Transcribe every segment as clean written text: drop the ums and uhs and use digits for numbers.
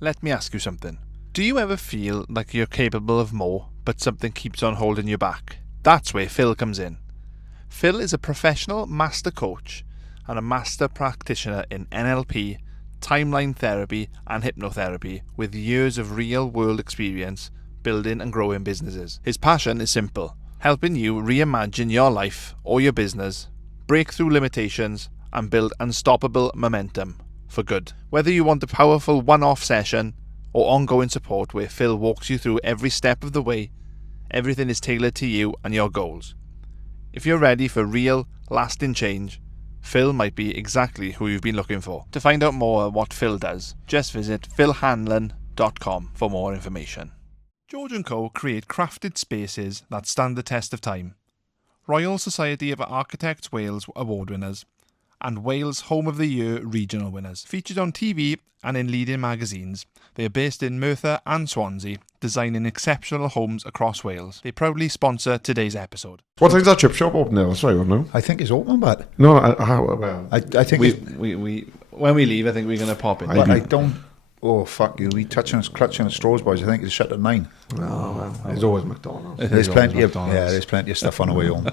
Let me ask you something. Do you ever feel like you're capable of more, but something keeps on holding you back? That's where Phil comes in. Phil is a professional master coach and a master practitioner in NLP, timeline therapy and hypnotherapy with years of real-world experience building and growing businesses. His passion is simple, helping you reimagine your life or your business, break through limitations and build unstoppable momentum for good. Whether you want a powerful one-off session or ongoing support where Phil walks you through every step of the way, everything is tailored to you and your goals. If you're ready for real, lasting change, Phil might be exactly who you've been looking for. To find out more on what Phil does, just visit philhanlon.com for more information. George & Co. create crafted spaces that stand the test of time. Royal Society of Architects Wales award winners and Wales Home of the Year regional winners. Featured on TV and in leading magazines, they are based in Merthyr and Swansea, designing exceptional homes across Wales. They proudly sponsor today's episode. What time's that chip shop open now? That's right, I don't know. I think it's open, but No, I think We when we leave, I think we're going to pop in. I don't. Oh fuck you! We touching clutching at straws, boys. I think it's shut at 9. Oh, well, there's always McDonald's. There's plenty of there's plenty of stuff on the way home.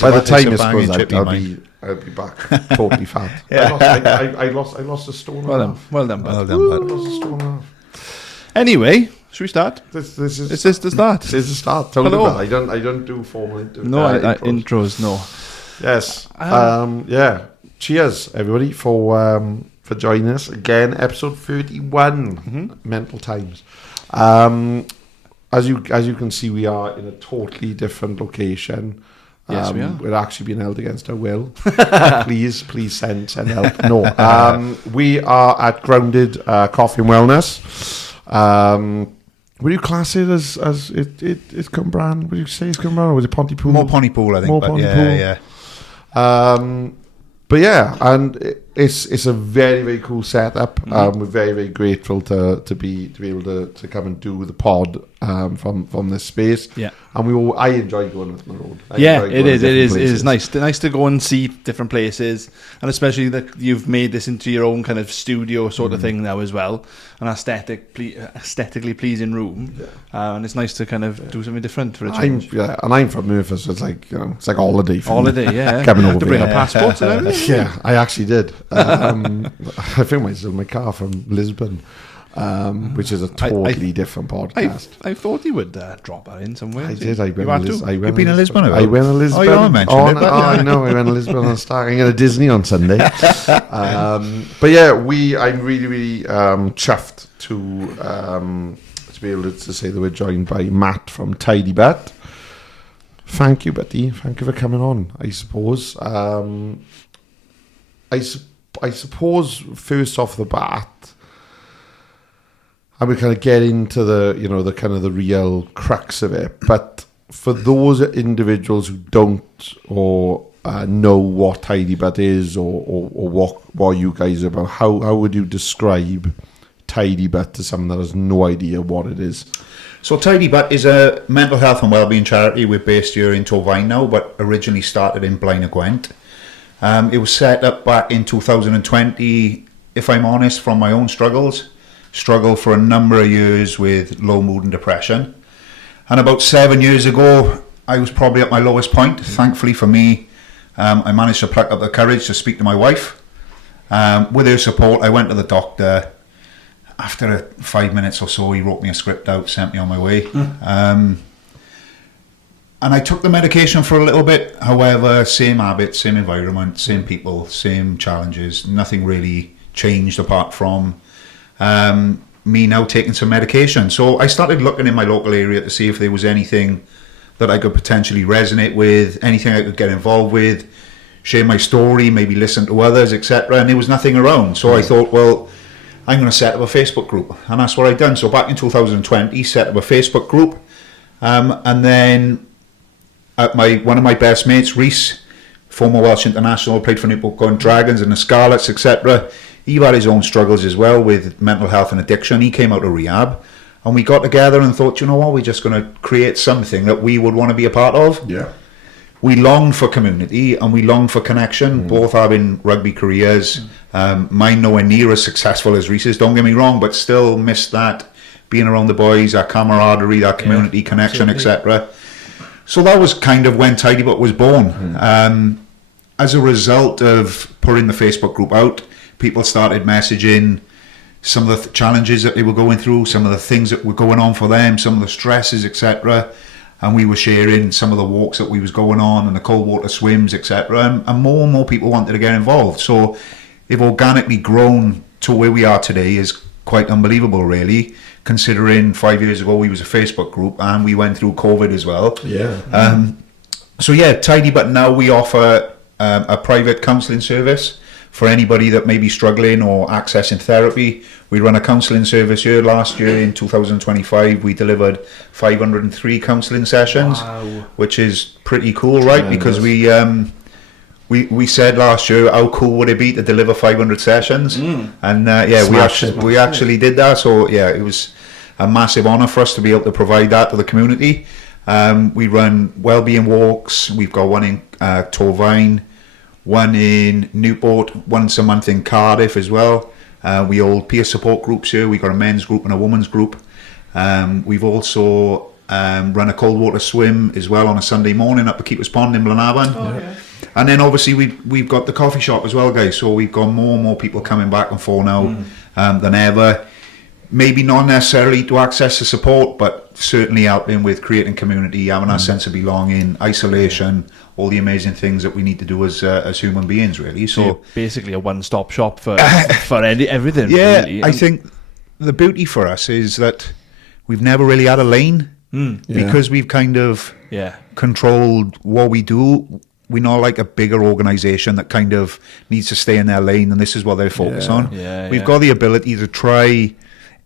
By the time this goes out, I'll be back totally fat. Yeah. I lost a stone. Well done, Well done, I bud. lost a stone and a half. Anyway, should we start? This is Is this the start? This is the start. Tell Hello. me about it. I don't do formal intros. Intros, no. Yes. Yeah. Cheers, everybody, for joining us again. Episode 31. Mental Times. As you can see, we are in a totally different location. Yes, we are. We're actually being held against our will. please send help. No. We are at Grounded Coffee and Wellness. Would you class it as it's Cumbrain? Would you say it's Cumbrain, or was it Pontypool? More Pontypool, I think. More but Pontypool. yeah. But yeah, and it's a very, very cool setup. We're very, very grateful to be able to come and do the pod from this space. Yeah. And I enjoy going with the road. It is nice to go and see different places, and especially that you've made this into your own kind of studio sort of thing now as well, an aesthetically pleasing room. And it's nice to kind of do something different for a change. I'm from Merthyr, so it's like it's like holiday. Yeah. Coming over to bring here. our passports and everything. Yeah, I actually did. I think myself my car from Lisbon, which is a totally different podcast. I thought he would drop her in somewhere. I did. You've been to Lisbon? I went to Lisbon. Oh, you haven't mentioned it. I know. I went to Lisbon on Saturday. I'm going to Disney on Sunday. But yeah, I'm really, really chuffed to be able to say that we're joined by Matt from Tidy But. Thank you, buddy. Thank you for coming on. I suppose. I suppose first off the bat, and we kind of get into the kind of the real crux of it. But for those individuals who don't or know what Tidy But is or what you guys are about, how would you describe Tidy But to someone that has no idea what it is? So Tidy But is a mental health and wellbeing charity. We're based here in Torfaen now, but originally started in Blaen y Gwent. It was set up back in 2020, if I'm honest, from my own struggle for a number of years with low mood and depression. And about 7 years ago, I was probably at my lowest point. Thankfully for me, I managed to pluck up the courage to speak to my wife. With her support, I went to the doctor. After 5 minutes or so, he wrote me a script out, sent me on my way. And I took the medication for a little bit. However, same habits, same environment, same people, same challenges. Nothing really changed apart from me now taking some medication. So I started looking in my local area to see if there was anything that I could potentially resonate with, anything I could get involved with, share my story, maybe listen to others, etc. And there was nothing around. So I thought, well, I'm going to set up a Facebook group. And that's what I've done. So back in 2020, set up a Facebook group. And then one of my best mates, Reese, former Welsh international, played for Newport County Dragons and the Scarlets, etc. He had his own struggles as well with mental health and addiction. He came out of rehab, and we got together and thought, you know what, we're just going to create something that we would want to be a part of. Yeah. We longed for community and we longed for connection, both having rugby careers. Mine nowhere near as successful as Reese's, don't get me wrong, but still missed that, being around the boys, that camaraderie, that community connection, etc. So that was kind of when Tidy But was born. As a result of putting the Facebook group out, people started messaging some of the challenges that they were going through, some of the things that were going on for them, some of the stresses, etc. And we were sharing some of the walks that we was going on and the cold water swims, etc. And more people wanted to get involved. So they've organically grown to where we are today is quite unbelievable, really, considering 5 years ago we was a Facebook group and we went through COVID as well. Yeah. So yeah, Tidy But now we offer a private counselling service for anybody that may be struggling or accessing therapy. We run a counselling service here. Last year in 2025 we delivered 503 counselling sessions. Wow. Which is pretty cool, right? Because we said last year, how cool would it be to deliver 500 sessions? And we actually did that. So yeah, it was a massive honour for us to be able to provide that to the community. We run wellbeing walks. We've got one in Torvine, one in Newport, once a month in Cardiff as well. We hold peer support groups here. We've got a men's group and a women's group. We've also run a cold water swim as well on a Sunday morning up at Keeper's Pond in Blenavon. Oh, yeah. And then obviously we've got the coffee shop as well, guys. So we've got more and more people coming back and forth now than ever. Maybe not necessarily to access the support, but certainly helping with creating community, having that sense of belonging, isolation, all the amazing things that we need to do as human beings, really. So you're basically a one-stop shop for everything. yeah, really. I think the beauty for us is that we've never really had a lane because we've kind of controlled what we do. We're not like a bigger organisation that kind of needs to stay in their lane and this is what they focus on. We've got the ability to try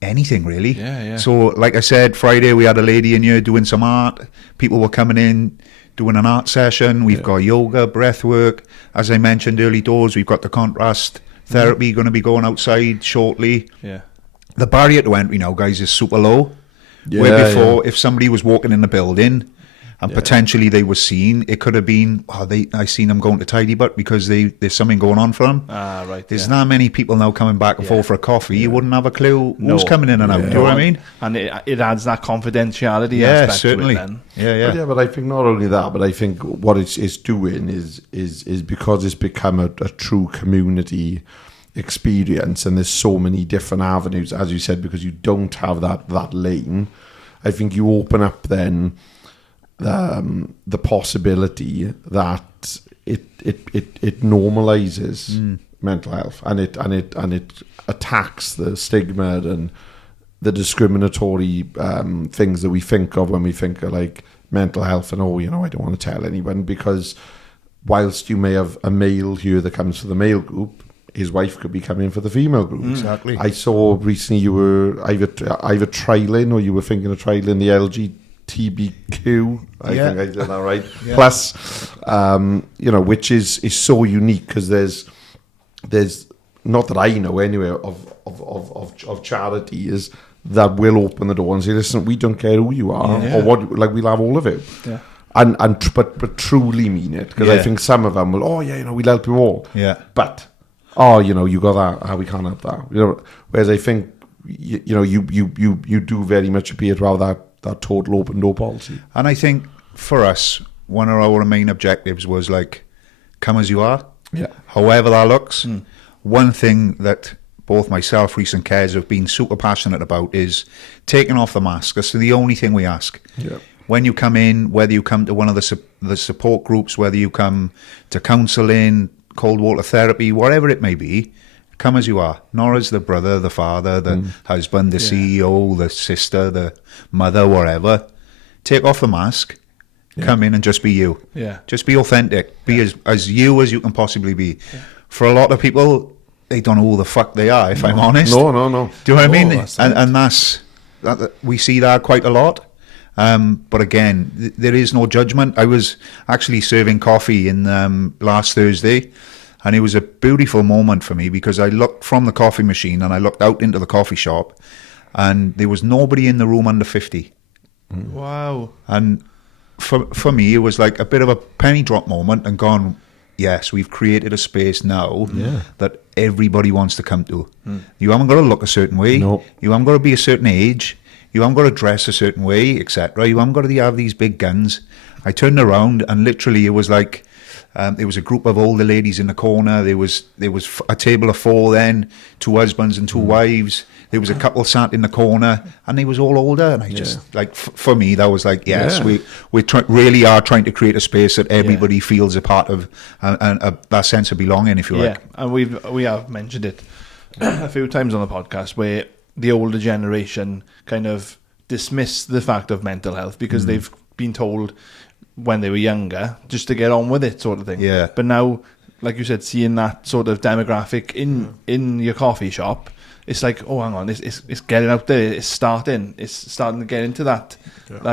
anything, really. So like I said, Friday we had a lady in here doing some art. People were coming in doing an art session. We've got yoga, breath work. As I mentioned early doors, we've got the contrast therapy going to be going outside shortly. The barrier to entry now, guys, is super low. Where before, if somebody was walking in the building and potentially they were seen, it could have been, I seen them going to Tidy But because there's something going on for them. There's not many people now coming back and forth for a coffee. You wouldn't have a clue who's coming in and out. Do you know what I mean? And it adds that confidentiality aspect certainly. to it then. Yeah, but I think not only that, but I think what it's doing is because it's become a true community experience, and there's so many different avenues, as you said, because you don't have that lane. I think you open up then the possibility that it normalizes mental health, and it attacks the stigma and the discriminatory things that we think of when we think of like mental health, and I don't want to tell anyone, because whilst you may have a male here that comes for the male group, his wife could be coming for the female group. Exactly. I saw recently you were either trialing or you were thinking of trialing the LGBTQ. I think I did that right. Plus, which is so unique, because there's not that I know anyway of charities that will open the door and say, listen, we don't care who you are or what, like, we'll have all of it. Yeah. But truly mean it, because I think some of them will, we'll help you all. Yeah. But you got that. We can't help that. Whereas I think you do very much appear to have that total open door policy. And I think for us, one of our main objectives was like, come as you are. Yeah. However that looks. One thing that both myself, Reese and Kez have been super passionate about is taking off the mask. That's the only thing we ask. Yeah. When you come in, whether you come to one of the support groups, whether you come to counselling, cold water therapy, whatever it may be, come as you are. Not as the brother, the father, the husband, the CEO, the sister, the mother, whatever. Take off the mask. Come in and just be you. Yeah. Just be authentic. Be as you can possibly be. Yeah. For a lot of people, they don't know who the fuck they are, if I'm honest. No. Do you know what I mean? That's and we see that quite a lot. But again, there is no judgment. I was actually serving coffee in last Thursday, and it was a beautiful moment for me because I looked from the coffee machine and I looked out into the coffee shop, and there was nobody in the room under 50. Wow. And for me, it was like a bit of a penny drop moment and gone, yes, we've created a space now that everybody wants to come to. You haven't got to look a certain way. No. You haven't got to be a certain age. You haven't got to dress a certain way, etc. You haven't got to have these big guns. I turned around and literally it was like, there was a group of older ladies in the corner. There was a table of 4 then, 2 husbands and 2 wives. There was a couple sat in the corner, and they was all older. And I just like, for me, that was like, yes, we really are trying to create a space that everybody feels a part of, and that sense of belonging, if you like. Yeah, and we have mentioned it a few times on the podcast where the older generation kind of dismiss the fact of mental health because they've been told when they were younger just to get on with it, sort of thing. Yeah. But now, like you said, seeing that sort of demographic in your coffee shop, it's like, oh, hang on, it's getting out there. It's starting to get into that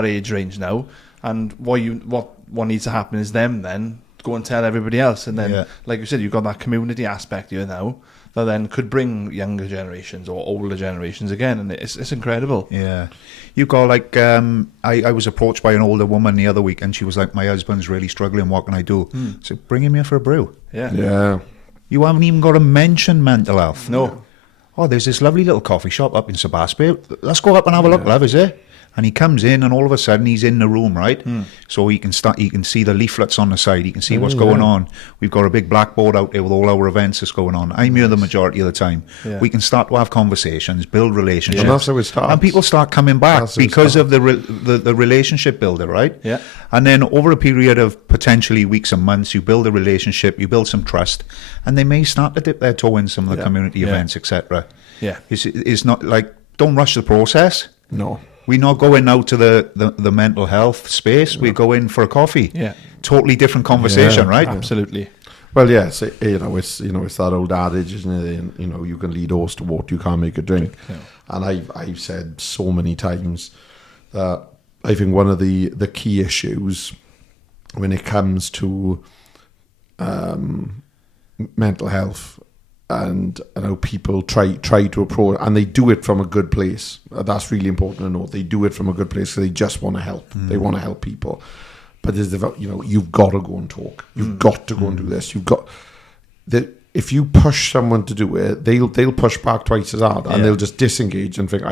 age range now. And what needs to happen is them then go and tell everybody else. And then, like you said, you've got that community aspect here now that then could bring younger generations or older generations again. And it's incredible. Yeah. You got like, I was approached by an older woman the other week, and she was like, my husband's really struggling. What can I do? So bring him here for a brew. Yeah. You haven't even got to mention mental health. No. Oh, there's this lovely little coffee shop up in Sebastopol. Let's go up and have a look, love, is it? And he comes in, and all of a sudden he's in the room, right? So he can see the leaflets on the side. He can see what's going on. We've got a big blackboard out there with all our events that's going on. I'm here the majority of the time. Yeah. We can start to have conversations, build relationships. And that's how it starts. And people start coming back because of the relationship builder, right? Yeah. And then over a period of potentially weeks and months, you build a relationship, you build some trust, and they may start to dip their toe in some of the community events, etc. Yeah. It's not like, don't rush the process. No. We're not going out to the mental health space. We go in for a coffee. Yeah. Totally different conversation, right? Absolutely. Well, yes, it's that old adage, isn't it? You can lead horse to water, you can't make a drink. Yeah. And I've said so many times that I think one of the key issues when it comes to mental health and how people try to approach, and they do it from a good place. That's really important to know. They do it from a good place, so they just want to help. They want to help people. But you've got to go and talk. You've got to go and do this. If you push someone to do it, they'll push back twice as hard, and they'll just disengage and think,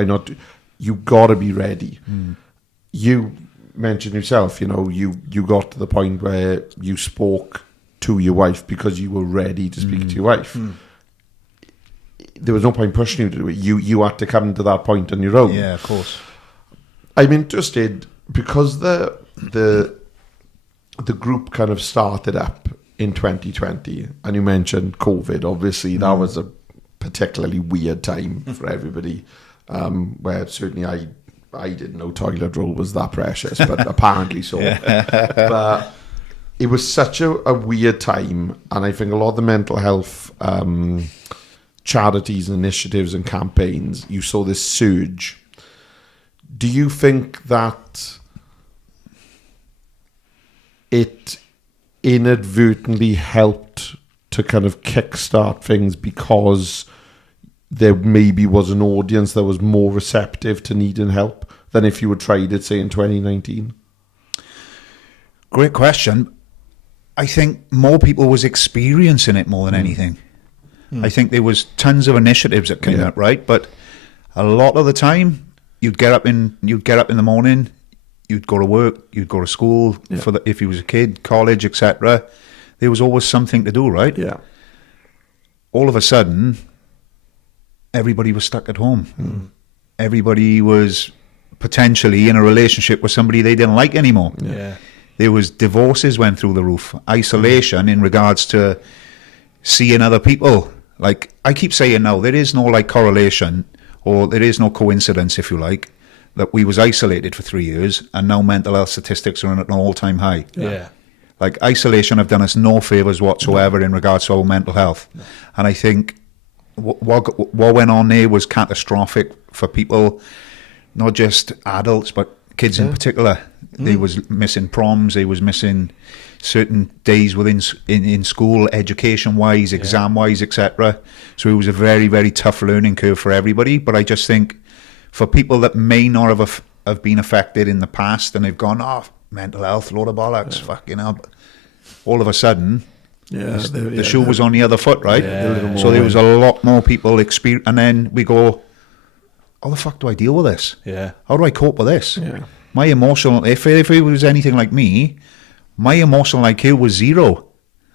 you've got to be ready. You mentioned yourself, you got to the point where you spoke to your wife because you were ready to speak to your wife. There was no point pushing you to do it. You had to come to that point on your own. Yeah, of course. I'm interested because the group kind of started up in 2020, and you mentioned COVID. Obviously, that was a particularly weird time for everybody, where certainly I didn't know toilet roll was that precious, but apparently so. But it was such a weird time, and I think a lot of the mental health charities and initiatives and campaigns, you saw this surge. Do you think that it inadvertently helped to kind of kickstart things because there maybe was an audience that was more receptive to needing help than if you had tried it, say, in 2019? Great question. I think more people was experiencing it more than anything. I think there was tons of initiatives that came up, right? But a lot of the time, you'd get up in the morning, you'd go to work, you'd go to school if you was a kid, college, etc. There was always something to do, right? Yeah. All of a sudden, everybody was stuck at home. Everybody was potentially in a relationship with somebody they didn't like anymore. Yeah. There was divorces went through the roof. Isolation in regards to seeing other people. Like I keep saying now, there is no like correlation or there is no coincidence, if you like, that we was isolated for 3 years and now mental health statistics are at an all-time high. Yeah. Like isolation have done us no favours whatsoever in regards to our mental health. And I think what went on there was catastrophic for people, not just adults, but kids in particular. They was missing proms, they was missing certain days in school, education-wise, exam-wise, etc. So it was a very, very tough learning curve for everybody. But I just think for people that may not have been affected in the past and they've gone, mental health, load of bollocks, fucking hell. All of a sudden, the shoe was on the other foot, right? Yeah. So there was a lot more people experience, and then we go, how the fuck do I deal with this? Yeah. How do I cope with this? Yeah. My emotional, if it was anything like me, my emotional IQ was zero.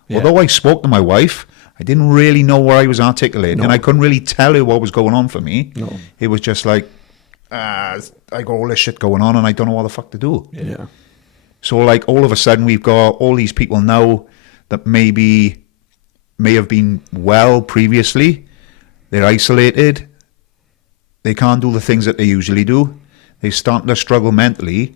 Yeah. Although I spoke to my wife, I didn't really know what I was articulating, and I couldn't really tell her what was going on for me. No. It was just like, I got all this shit going on, and I don't know what the fuck to do. Yeah. So, like, all of a sudden, we've got all these people now that may have been well previously. They're isolated. They can't do the things that they usually do. They start to struggle mentally,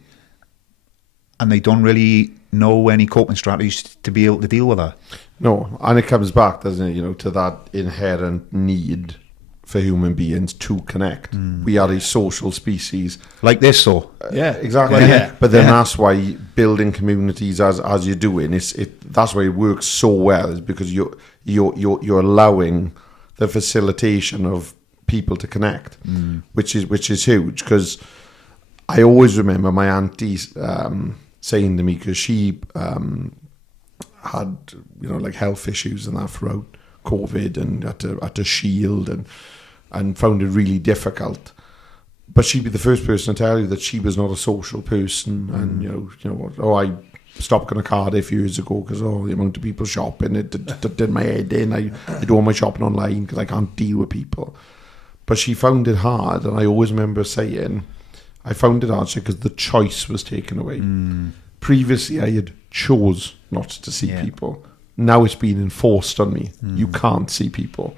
and they don't really know any coping strategies to be able to deal with that. No, and it comes back, doesn't it, to that inherent need for human beings to connect. We are a social species. Like this, though. Yeah, Exactly. Yeah. But then that's why building communities as you're doing, that's why it works so well, is because you're allowing the facilitation of people to connect, which is huge. Because I always remember my auntie saying to me, because she had like health issues and that throughout COVID, and had to shield and found it really difficult. But she'd be the first person to tell you that she was not a social person, and I stopped going to Cardiff years ago because the amount of people shopping, it did my head in. I do all my shopping online because I can't deal with people. But she found it hard, and I always remember saying, I found it hard because the choice was taken away. Previously, I had chose not to see people. Now it's been enforced on me. You can't see people.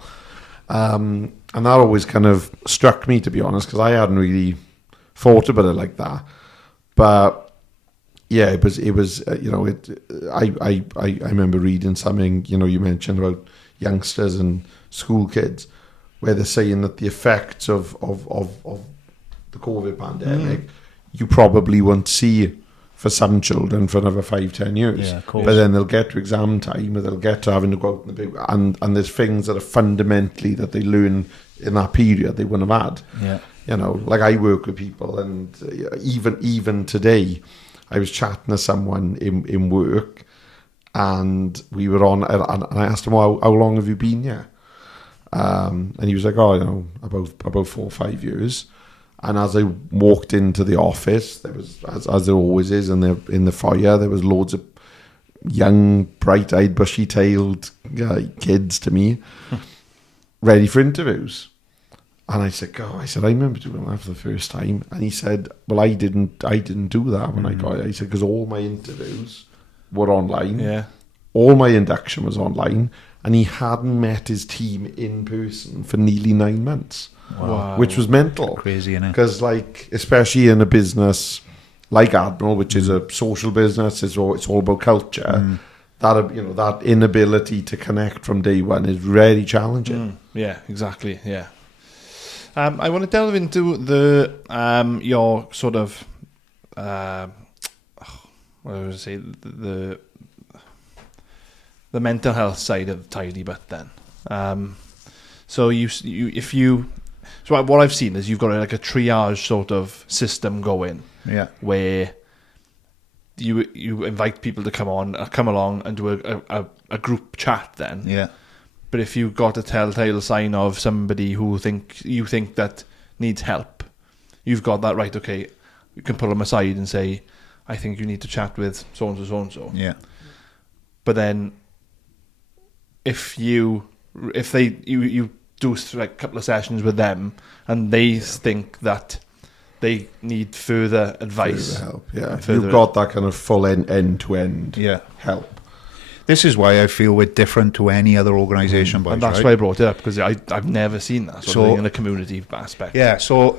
And that always kind of struck me, to be honest, because I hadn't really thought about it like that. But yeah, it was I remember reading something, you mentioned about youngsters and school kids, where they're saying that the effects of the COVID pandemic, you probably won't see for some children for another 5-10 years. Yeah, of course. But then they'll get to exam time, or they'll get to having to go out in the big, and there's things that are fundamentally that they learn in that period they wouldn't have had. Yeah. Like I work with people, and even today, I was chatting to someone in work, and we were on, and I asked him, how long have you been here? And he was like, about 4 or 5 years. And as I walked into the office, there was, as there always is, in the foyer, there was loads of young, bright-eyed, bushy-tailed kids to me, ready for interviews. And I said, I remember doing that for the first time. And he said, well, I didn't do that when I got it. He said, because all my interviews were online. Yeah. All my induction was online. And he hadn't met his team in person for nearly 9 months. Wow. Which was mental. Crazy, innit? Because, especially in a business like Admiral, which is a social business, it's all about culture. That inability to connect from day one is really challenging. Yeah, exactly. Yeah. I want to delve into the your sort of what do I say, the mental health side of the tidy bit then. So so what I've seen is you've got like a triage sort of system going, where you invite people to come along and do a group chat then. Yeah. But if you've got a telltale sign of somebody who you think that needs help, you've got that right. Okay, you can pull them aside and say, I think you need to chat with so and so, so and so. Yeah. But then, if you do like a couple of sessions with them, and they think that they need further advice, Further help, yeah. Further You've got that kind of full end-to-end help. This is why I feel we're different to any other organisation, boys, and that's right? why I brought it up, because I've never seen that sort of thing in a community aspect. Yeah, so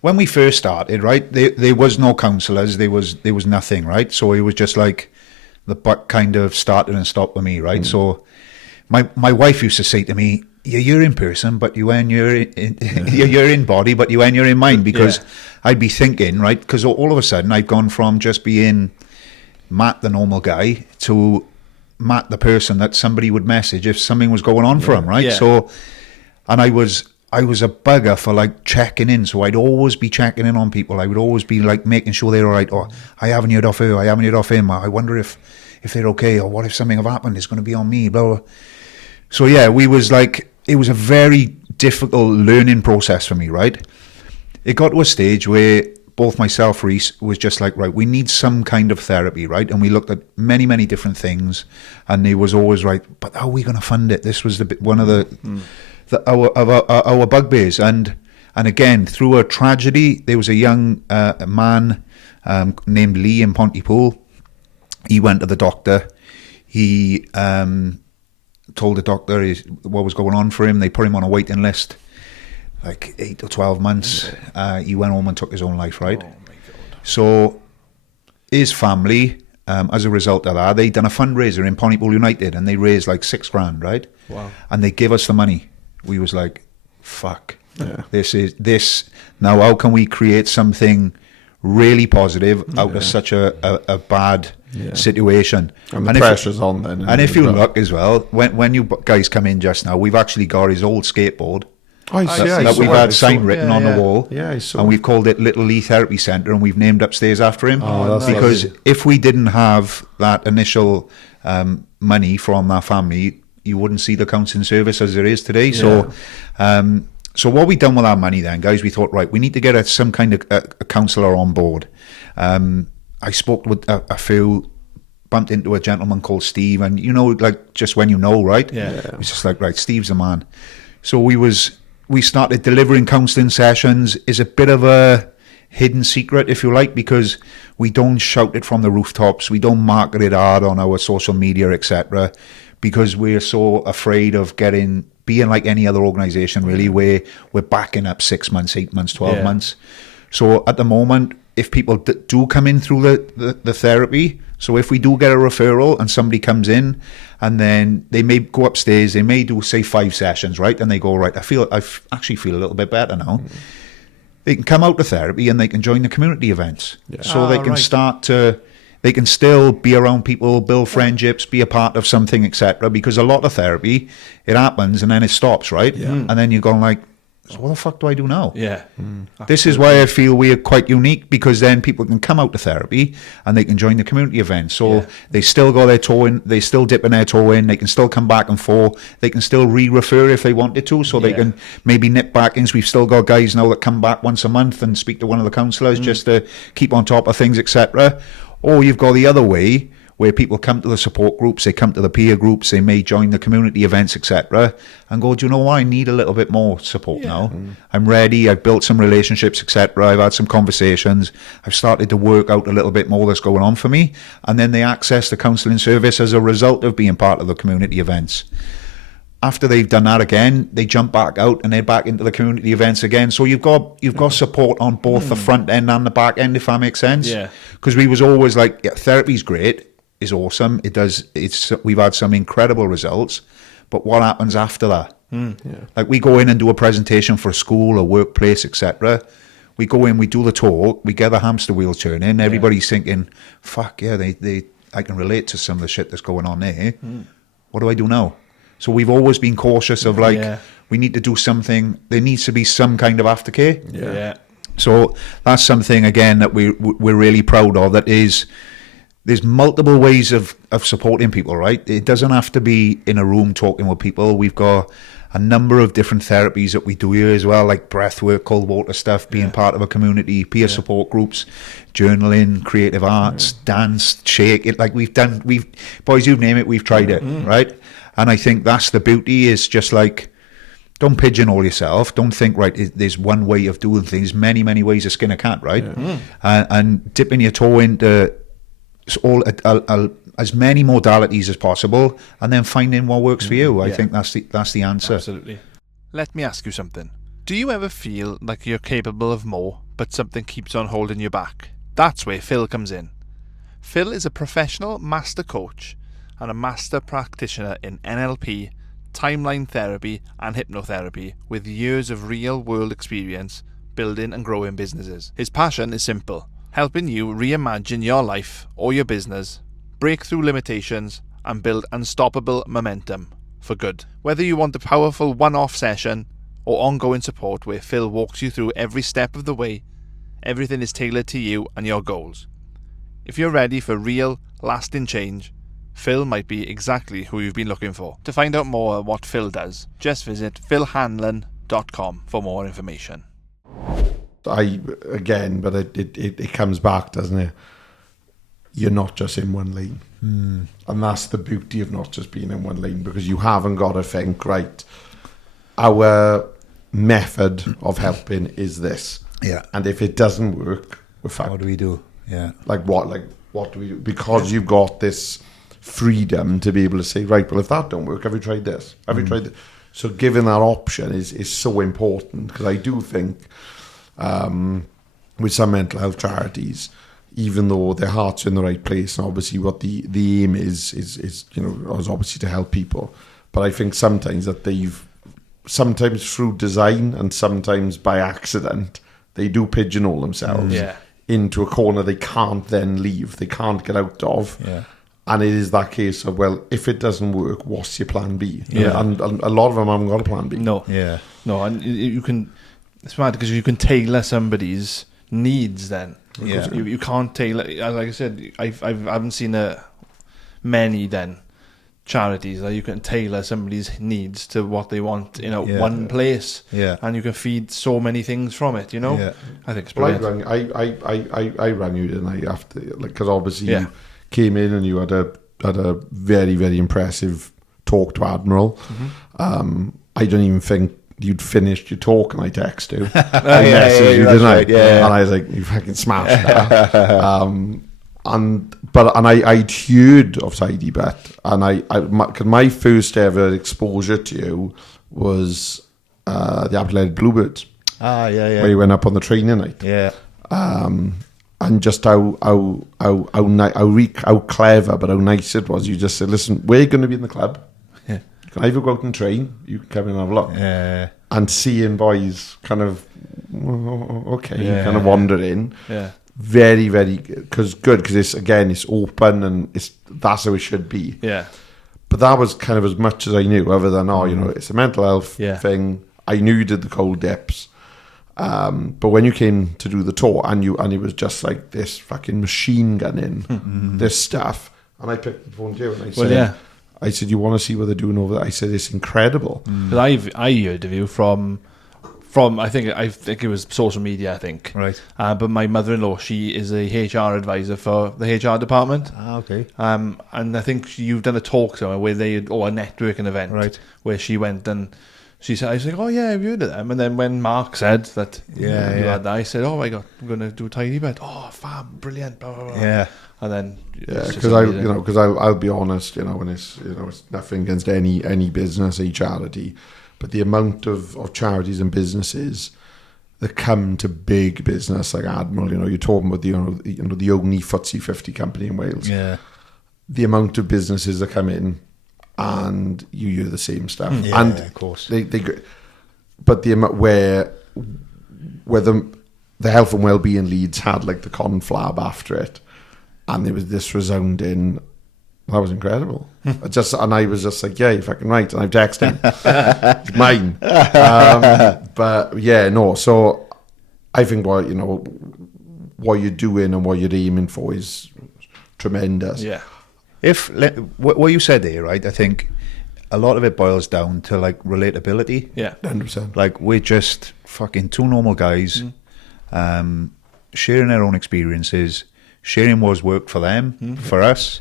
when we first started, right, there was no counsellors, there was nothing, right? So it was just like the buck kind of started and stopped with me, right? So my wife used to say to me, you're in person, but you're in body, but you're in mind, because I'd be thinking, right, because all of a sudden I've gone from just being Matt, the normal guy, to Matt, the person that somebody would message if something was going on for him, right? Yeah. So, and I was a bugger for like checking in. So I'd always be checking in on people. I would always be like making sure they're all right. Or I haven't heard off her. I haven't heard off him. I wonder if they're okay. Or what if something have happened? It's going to be on me. Blah, blah. So yeah, it was a very difficult learning process for me, right? It got to a stage where both myself, Reese, was just like, right, we need some kind of therapy, right? And we looked at many, many different things, and it was always right, but how are we going to fund it? This was one of our bugbears. And again, through a tragedy, there was a young man named Lee in Pontypool. He went to the doctor. He told the doctor what was going on for him. They put him on a waiting list, like 8 or 12 months. He went home and took his own life, right? Oh, my God. So his family, as a result of that, they done a fundraiser in Pontypool United, and they raised like $6,000, right? Wow. And they give us the money. We was like, fuck. Yeah. This. Now, how can we create something really positive out of such a bad situation? And the pressure's on then. And if you look as well, when you guys come in just now, we've actually got his old skateboard that we've had sign written on the wall. Yeah, and we've called it Little Lee Therapy Centre, and we've named upstairs after him. Oh, that's because lovely. if we didn't have that initial money from that family, you wouldn't see the counselling service as it is today. Yeah. So what we done with our money then, guys, we thought, right, we need to get some kind of a counsellor on board. I spoke with a few, bumped into a gentleman called Steve, and like just when right? Yeah. It's just like, right, Steve's the man. So we started delivering counselling sessions. Is a bit of a hidden secret, if you like, because we don't shout it from the rooftops. We don't market it hard on our social media, etc., because we're so afraid of being like any other organisation, really, where we're backing up 6 months, 8 months, 12 months. So at the moment, if people do come in through the therapy, so if we do get a referral and somebody comes in and then they may go upstairs, they may do, say, 5 sessions, right? And they go, right, I actually feel a little bit better now. They can come out to therapy and they can join the community events. Yeah. So they can start to... They can still be around people, build friendships, be a part of something, etc. Because a lot of therapy, it happens and then it stops, right? Yeah. And then you're going like, so what the fuck do I do now? Yeah. This is why I feel we are quite unique, because then people can come out to therapy and they can join the community events. So they still got their toe in, they still dipping their toe in, they can still come back and forth, they can still re-refer if they wanted to, so they can maybe nip back in. So we've still got guys now that come back once a month and speak to one of the counsellors just to keep on top of things, etc. Or you've got the other way, where people come to the support groups, they come to the peer groups, they may join the community events, etc., and go, do you know what, I need a little bit more support now. I'm ready, I've built some relationships, etc., I've had some conversations, I've started to work out a little bit more that's going on for me, and then they access the counselling service as a result of being part of the community events. After they've done that again, they jump back out and they're back into the community events again. So you've got support on both the front end and the back end, if that makes sense. Yeah. Because we was always like, therapy's great, is awesome. We've had some incredible results, but what happens after that? Like we go in and do a presentation for a school, a workplace, etc. We go in, we do the talk, we get the hamster wheel turning. Everybody's thinking, fuck yeah, I can relate to some of the shit that's going on there. What do I do now? So we've always been cautious of we need to do something. There needs to be some kind of aftercare. Yeah. So that's something again that we're really proud of. That is, there's multiple ways of supporting people, right? It doesn't have to be in a room talking with people. We've got a number of different therapies that we do here as well, like breath work, cold water stuff, being part of a community, peer support groups, journaling, creative arts, dance, shake it. Like boys, you name it, we've tried it, right? And I think that's the beauty, is just like, don't pigeonhole yourself. Don't think, right, there's one way of doing things. Many, many ways to skin a cat, right? And dipping your toe into as many modalities as possible, and then finding what works for you. I think that's the answer. Absolutely. Let me ask you something. Do you ever feel like you're capable of more, but something keeps on holding you back? That's where Phil comes in. Phil is a professional master coach and a master practitioner in NLP, timeline therapy and hypnotherapy, with years of real-world experience building and growing businesses. His passion is simple: helping you reimagine your life or your business, break through limitations, and build unstoppable momentum for good. Whether you want a powerful one-off session or ongoing support where Phil walks you through every step of the way, everything is tailored to you and your goals. If you're ready for real, lasting change, Phil might be exactly who you've been looking for. To find out more of what Phil does, just visit philhanlon.com for more information. But it comes back, doesn't it? You're not just in one lane. And that's the beauty of not just being in one lane, because you haven't got to think, right, our method of helping is this. Yeah. And if it doesn't work, we're fucked. What do we do? Yeah. Like what do we do? Because you've got this freedom to be able to say, right, well, if that don't work, have you tried this? Have you tried this? So giving that option is so important, because I do think with some mental health charities, even though their heart's in the right place, and obviously what the aim is obviously to help people, but I think sometimes that sometimes through design and sometimes by accident, they do pigeonhole themselves into a corner they can't then leave, they can't get out of. Yeah. And it is that case of, well, if it doesn't work, what's your plan B? Yeah. And a lot of them haven't got a plan B. No. Yeah. No, and you can... It's mad because you can tailor somebody's needs then. Yeah. You can't tailor... Like I said, I haven't seen many then charities that you can tailor somebody's needs to what they want in one place. Yeah. And you can feed so many things from it, you know? Yeah. I think it's Well, brilliant. I rang you, didn't I? After, because obviously you came in and you had a very, very impressive talk to Admiral. I don't even think you'd finished your talk, and I texted you. I messaged you, didn't I? Right, yeah. And I was like, you fucking smashed that. I'd heard of Tidy Bet, and my first ever exposure to you was the Apple-led Bluebirds. Yeah. Where you went up on the training night. Yeah. And just how clever, but how nice it was. You just said, listen, we're going to be in the club. Yeah. Can I either go out and train? You can come in and have a look. Yeah. And seeing boys kind of, kind of wander in. Yeah. Very, very good, because it's open, and that's how it should be. Yeah. But that was kind of as much as I knew, other than, it's a mental health thing. I knew you did the cold dips. But when you came to do the tour, and it was just like this fucking machine gun in this stuff, and I picked the phone to you and I said, you want to see what they're doing over there? I said, it's incredible. Because I heard of you from I think it was social media, I think. Right. But my mother-in-law, she is a HR advisor for the HR department. Okay. And I think you've done a talk somewhere where a networking event, right, where she went and she said, I was like, oh yeah, I've heard of them. And then when Mark said that you had that, I said, oh my God, I'm going to do a Tidy Bet. Oh, fab, brilliant, blah, blah, blah. Yeah. And then because I'll be honest, and it's nothing against any business, a charity, but the amount of charities and businesses that come to big business like Admiral, you're talking about the only FTSE 50 company in Wales. Yeah. The amount of businesses that come in and you hear the same stuff. Yeah, and of course. But the amount where the health and wellbeing leads had like the conflab after it, and there was this resounding, that was incredible. I was just like, yeah, you're fucking right. And I've texted him. It's mine. But yeah, no. So I think what you're doing and what you're aiming for is tremendous. Yeah. What you said there, right? I think a lot of it boils down to like relatability. Yeah. 100%. Like, we're just fucking two normal guys, sharing their own experiences, sharing what's worked for them, for us.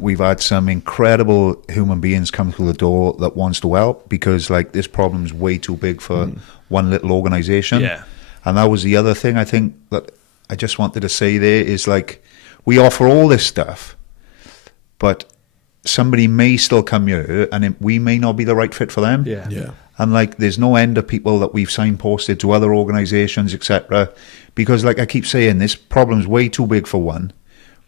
We've had some incredible human beings come through the door that wants to help, because like this problem's way too big for one little organisation. Yeah. And that was the other thing I think that I just wanted to say there is, like, we offer all this stuff, but somebody may still come here and we may not be the right fit for them. Yeah. Yeah. And like, there's no end of people that we've signposted to other organisations, etc. Because like I keep saying, this problem's way too big for one.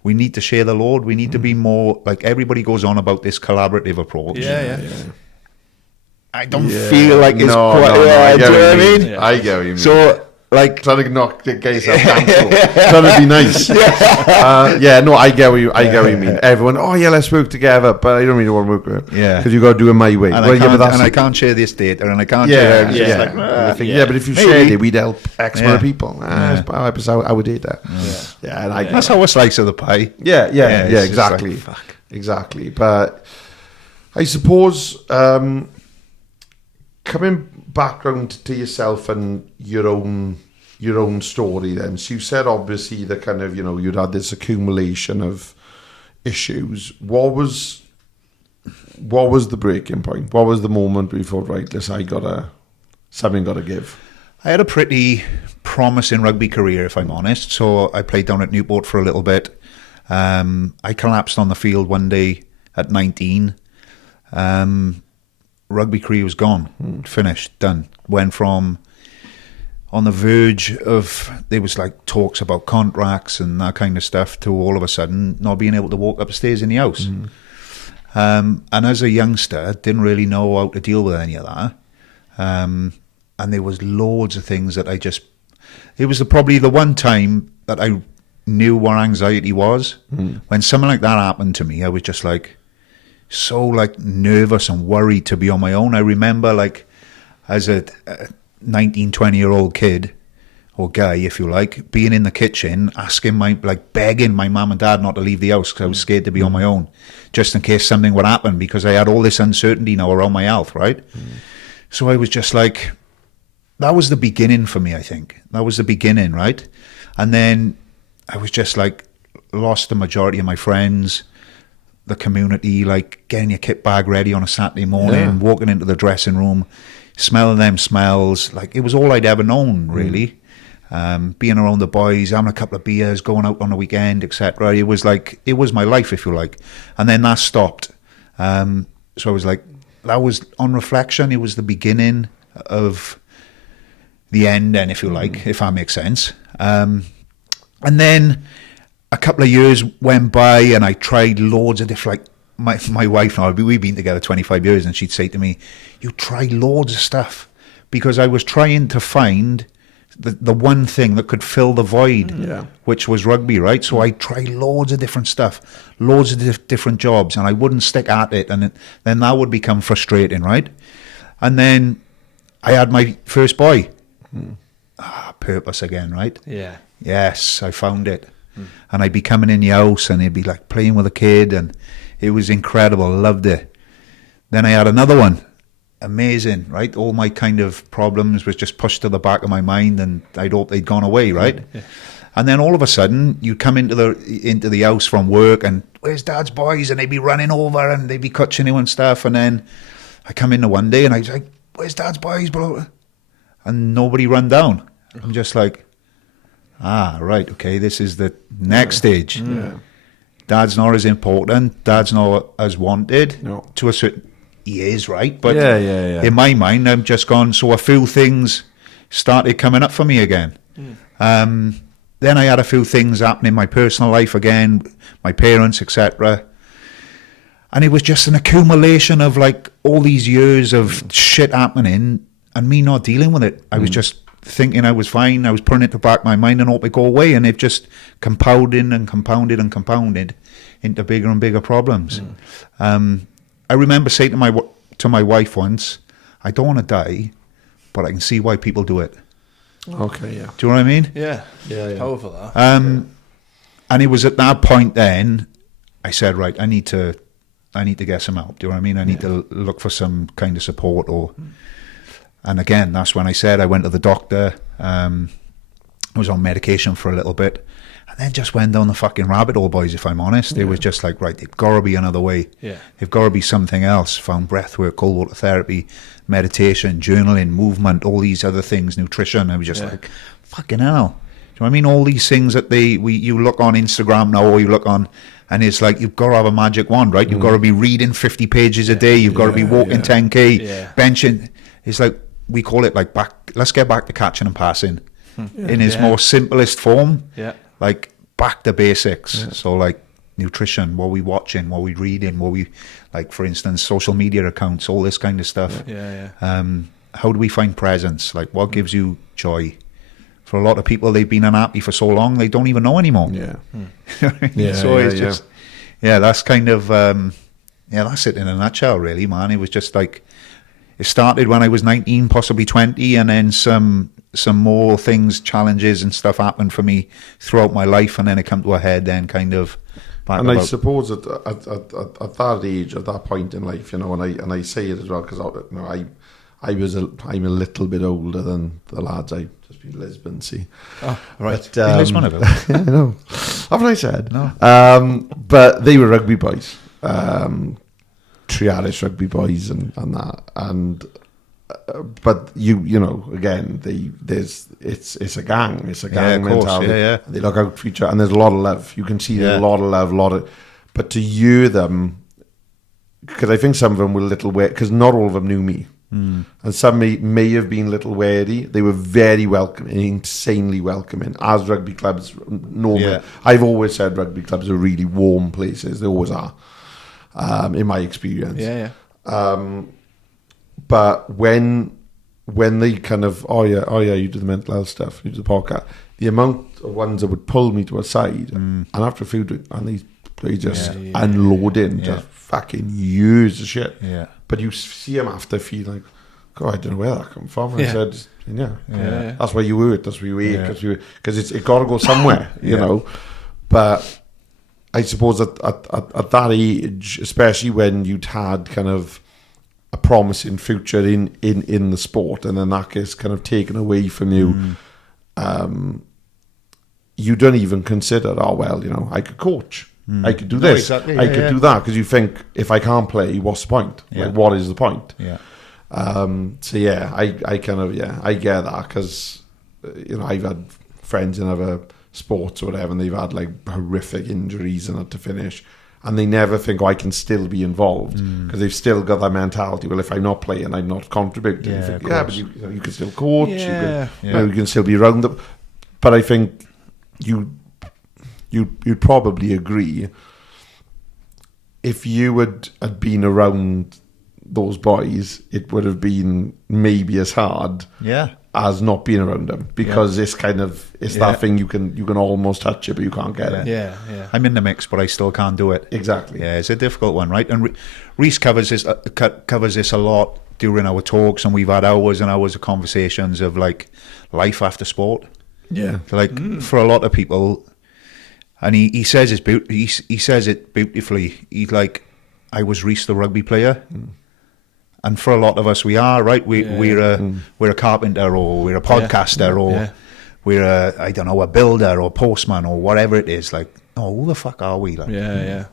We need to share the load. We need to be more, like, everybody goes on about this collaborative approach. Yeah. I don't feel like it's no, quite. no, no, I do get you know what what I you mean? mean. I get what you mean. So, like, trying to knock the guys out, trying to be nice. No, I get what you mean. Everyone, oh yeah, let's work together, but I don't really want to work with it. Yeah, because you got to do it my way. And, I can't share this data, and I can't share. But if you shared it, we'd help X amount of people. I would hate that. And that's how a slice of the pie. Exactly, exactly. But I suppose coming back round to yourself and your own story then. So you said obviously that kind of, you'd had this accumulation of issues. What was the breaking point? What was the moment where you thought, right, something gotta give? I had a pretty promising rugby career, if I'm honest. So I played down at Newport for a little bit. I collapsed on the field one day at 19. Rugby career was gone, finished, done. Went from on the verge of, there was like talks about contracts and that kind of stuff, to all of a sudden not being able to walk up the stairs in the house. And as a youngster, didn't really know how to deal with any of that. And there was loads of things that it was probably the one time that I knew what anxiety was. When something like that happened to me, I was just like, so like nervous and worried to be on my own. I remember like as a 19, 20-year-old kid or guy, if you like, being in the kitchen, begging my mum and dad not to leave the house because I was scared to be on my own, just in case something would happen, because I had all this uncertainty now around my health, right? So I was just like, that was the beginning for me, I think. That was the beginning, right? And then I was just like, lost the majority of my friends, the community, like getting your kit bag ready on a Saturday morning, walking into the dressing room, smelling them smells. Like, it was all I'd ever known, really. Being around the boys, having a couple of beers, going out on the weekend, etc. It was my life, if you like. And then that stopped. So I was like, that was, on reflection, it was the beginning of the end, then, if you like, if that makes sense. And then a couple of years went by, and I tried loads of different, like my wife and I, we've been together 25 years, and she'd say to me, you tried loads of stuff, because I was trying to find the one thing that could fill the void, which was rugby, right? So I tried loads of different stuff, loads of different jobs, and I wouldn't stick at it, and then that would become frustrating, right? And then I had my first boy. Purpose again, right? Yeah. Yes, I found it. And I'd be coming in the house, and he'd be like playing with a kid, and it was incredible. Loved it. Then I had another one. Amazing, right? All my kind of problems was just pushed to the back of my mind, and I'd hope they'd gone away, right? Yeah. And then all of a sudden, you come into the house from work, and where's Dad's boys? And they'd be running over, and they'd be catching you and stuff. And then I come in the one day, and I was like, where's Dad's boys, bro? And nobody run down. I'm just like, right, okay, this is the next stage. Yeah. Dad's not as important. Dad's not as wanted. No. To a certain, he is, right? But in my mind, I'm just gone. So a few things started coming up for me again. Then I had a few things happen in my personal life again, my parents, etc. And it was just an accumulation of like all these years of shit happening and me not dealing with it. I was just thinking I was fine. I was putting it to back my mind and hope it go away, and it just compounded and compounded and compounded into bigger and bigger problems. I remember saying to my wife once, I don't want to die, but I can see why people do it. Okay, yeah. Do you know what I mean? Yeah. Powerful, that. And it was at that point then I said, right, I need to get some help. Do you know what I mean? I need to look for some kind of support. And again, that's when I said I went to the doctor. I was on medication for a little bit, and then just went down the fucking rabbit hole, boys, if I'm honest. It was just like, right, there's got to be another way. Yeah. There's got to be something else. Found breathwork, cold water therapy, meditation, journaling, movement, all these other things, nutrition. I was just like, fucking hell. Do you know what I mean? All these things that you look on Instagram now, or you look on, and it's like, you've got to have a magic wand, right? You've got to be reading 50 pages a day. You've got to be walking 10K, benching. It's like, we call it like let's get back to catching and passing in its more simplest form. Yeah. Like back to basics. Yeah. So like nutrition, what we watching, what we reading, what we, like, for instance, social media accounts, all this kind of stuff. Yeah. How do we find presence? Like, what gives you joy? For a lot of people, they've been unhappy for so long, they don't even know anymore. Yeah. So it's just, that's kind of, that's it in a nutshell, really, man. It was just like, it started when I was 19, possibly 20, and then some more things, challenges and stuff happened for me throughout my life, and then it come to a head then kind of back And about. I suppose at that age, at that point in life, you know, and I say it as well because you know, I'm a little bit older than the lads. I just been Lisbon, see. Oh, right. But, Lisbon of it. yeah, I know. Haven't I said? No. But they were rugby boys, Triadish rugby boys, and that, and but you know, again, it's a gang, mentality. Yeah. They look out for each other, and there's a lot of love. You can see there's a lot of love, but to you them, because I think some of them were a little weird, because not all of them knew me. And some may have been a little wary. They were very welcoming, insanely welcoming, as rugby clubs normally. Yeah. I've always said rugby clubs are really warm places. They always are, in my experience. Yeah. But when they kind of, you do the mental health stuff, you do the podcast, the amount of ones that would pull me to a side, and after a few, and they just unload in, just fucking use the shit. Yeah. But you see them after, feel like, God, I don't know where that come from. And Yeah. I said, that's where you hurt, that's where you ate, because it got to go somewhere, you know. But I suppose at that age, especially when you'd had kind of a promising future in the sport, and then that gets kind of taken away from you, you don't even consider, you know, I could coach. I could do this. Exactly. I could do that, because you think, if I can't play, what's the point? Yeah. Like, what is the point? Yeah. I kind of I get that, because you know, I've had friends in other sports or whatever, and they've had like horrific injuries and had to finish, and they never think, I can still be involved, because they've still got that mentality. Well, if I'm not playing, I'm not contributing. Yeah, You think, of but course. you can still coach. Yeah. You can still be around them. But I think you'd probably agree, if you had been around those boys, it would have been maybe as hard as not being around them, because it's kind of that thing you can almost touch it, but you can't get it. Yeah. I'm in the mix, but I still can't do it. Exactly. Yeah, it's a difficult one, right? And Reese covers this a lot during our talks, and we've had hours and hours of conversations of like life after sport. Yeah. Like for a lot of people, and he says he says it beautifully. He's like, I was Reese the rugby player. And for a lot of us, we are, right. We're a carpenter, or we're a podcaster, or we're a builder or postman or whatever it is. Like, who the fuck are we? Like,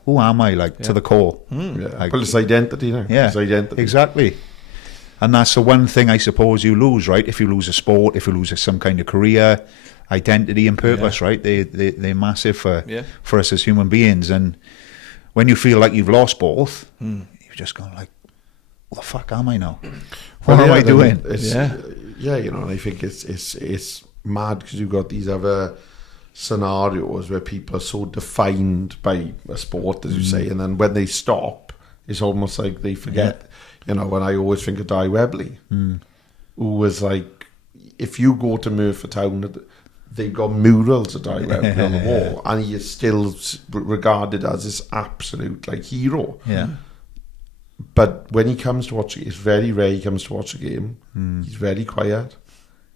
who am I? Like to the core. Like, But it's identity now. yeah, It's identity. exactly. And that's the one thing I suppose you lose, right? If you lose a sport, if you lose some kind of career, identity and purpose, right? They're massive for us as human beings. And when you feel like you've lost both, you're just going like, what the fuck am I now? What am I doing? You know, and I think it's mad, because you've got these other scenarios where people are so defined by a sport, as you say, and then when they stop, it's almost like they forget. You know, and I always think of Di Webley, who was like, if you go to Murphytown, they've got murals of Di Webley on the wall, and he is still regarded as this absolute like hero. Yeah. But when he comes to watch it, it's very rare he comes to watch a game. He's very quiet.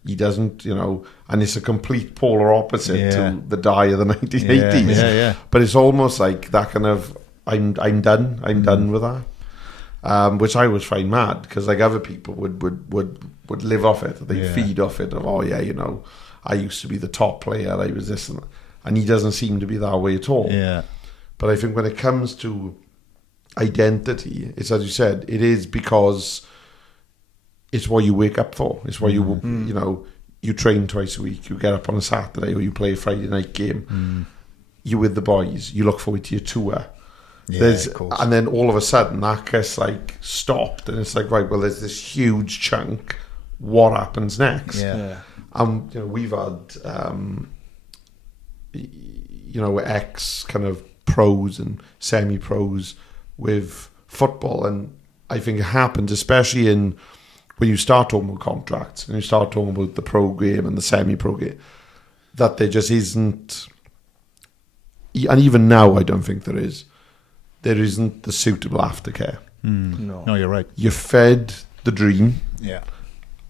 He doesn't, you know, and it's a complete polar opposite to the Di of the 1980s. Yeah. But it's almost like that kind of, I'm done. I'm done with that. Which I always find mad, because like other people would live off it. They feed off it of, you know, I used to be the top player. I was this and that. And he doesn't seem to be that way at all. Yeah. But I think when it comes to identity, it's, as you said, it is because it's what you wake up for. It's what you know, you train twice a week, you get up on a Saturday, or you play a Friday night game, you're with the boys, you look forward to your tour. Of course. And then all of a sudden that gets like stopped, and it's like, right, well, there's this huge chunk, what happens next? You know, we've had you know, ex kind of pros and semi-pros with football, and I think it happens especially when you start talking about contracts and you start talking about the pro game and the semi-pro game, that there just isn't, and even now I don't think there isn't the suitable aftercare. No, you're right. You're fed the dream, Yeah.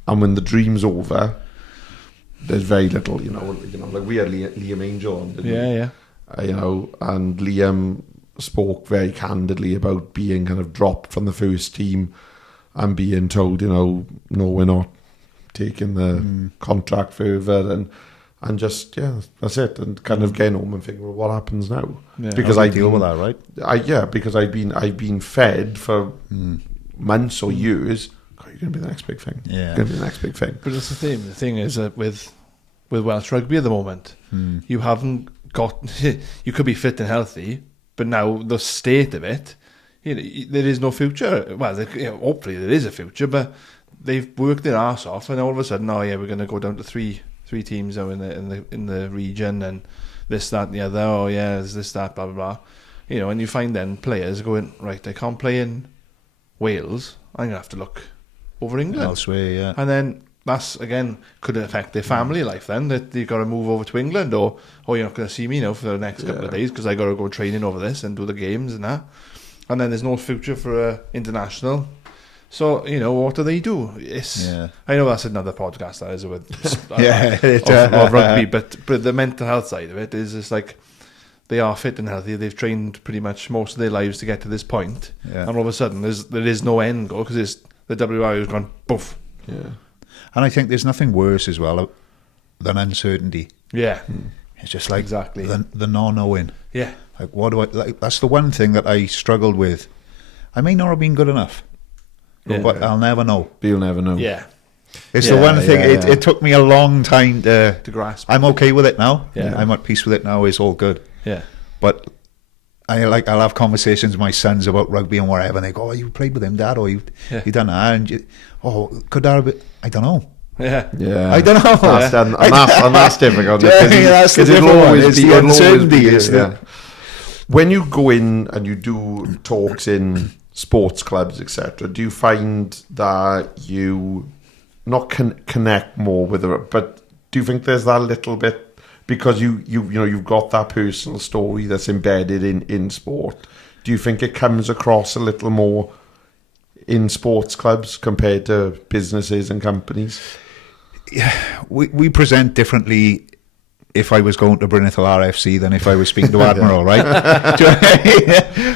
and when the dream's over, there's very little, like we had Liam Angel on, didn't we? Yeah. And Liam spoke very candidly about being kind of dropped from the first team and being told, no, we're not taking the contract further, and just, that's it, and kind of getting home and thinking, well, what happens now? Yeah. Because I I deal with that, right? because I've been fed for months or years. God, you're going to be the next big thing. Yeah. You're going to be the next big thing. But it's the thing. The thing is that with Welsh rugby at the moment, you haven't got. You could be fit and healthy, but now the state of it, there is no future. Well, hopefully there is a future, but they've worked their arse off, and all of a sudden, we're going to go down to three teams now in the region, and this, that, and the other. Oh yeah, there's this, that, blah blah blah. And you find then players going, right, I can't play in Wales. I'm gonna have to look over England Elsewhere, yeah. and then that's again could affect their family life. Then that you've got to move over to England, or you're not going to see me now for the next couple of days because I got to go training over this and do the games and that. And then there's no future for international. So what do they do? I know that's another podcast that is with of rugby, but the mental health side of it is just like they are fit and healthy. They've trained pretty much most of their lives to get to this point, and all of a sudden there is no end goal because the WRU has gone poof. Yeah. And I think there's nothing worse as well than uncertainty. Yeah, It's just like exactly the not knowing. Yeah, Like, what do I like? That's the one thing that I struggled with. I may not have been good enough, but I'll never know. But you'll never know. yeah, It's the one thing. Yeah. It took me a long time to grasp. I'm okay with it now. Yeah. I'm at peace with it now. It's all good. Yeah, But I'll have conversations with my sons about rugby and whatever, and they go, "Oh, you played with him, Dad, or you done that?" And could that have been? I don't know. yeah, Yeah, I don't know. And that's difficult. That's the difficult one. It's the uncertainty. When you go in and you do talks in sports clubs, etc., do you find that you not connect more with it, but do you think there's that little bit because you've got that personal story that's embedded in sport? Do you think it comes across a little more in sports clubs compared to businesses and companies? We present differently if I was going to Brunethal RFC than if I was speaking to Admiral, right?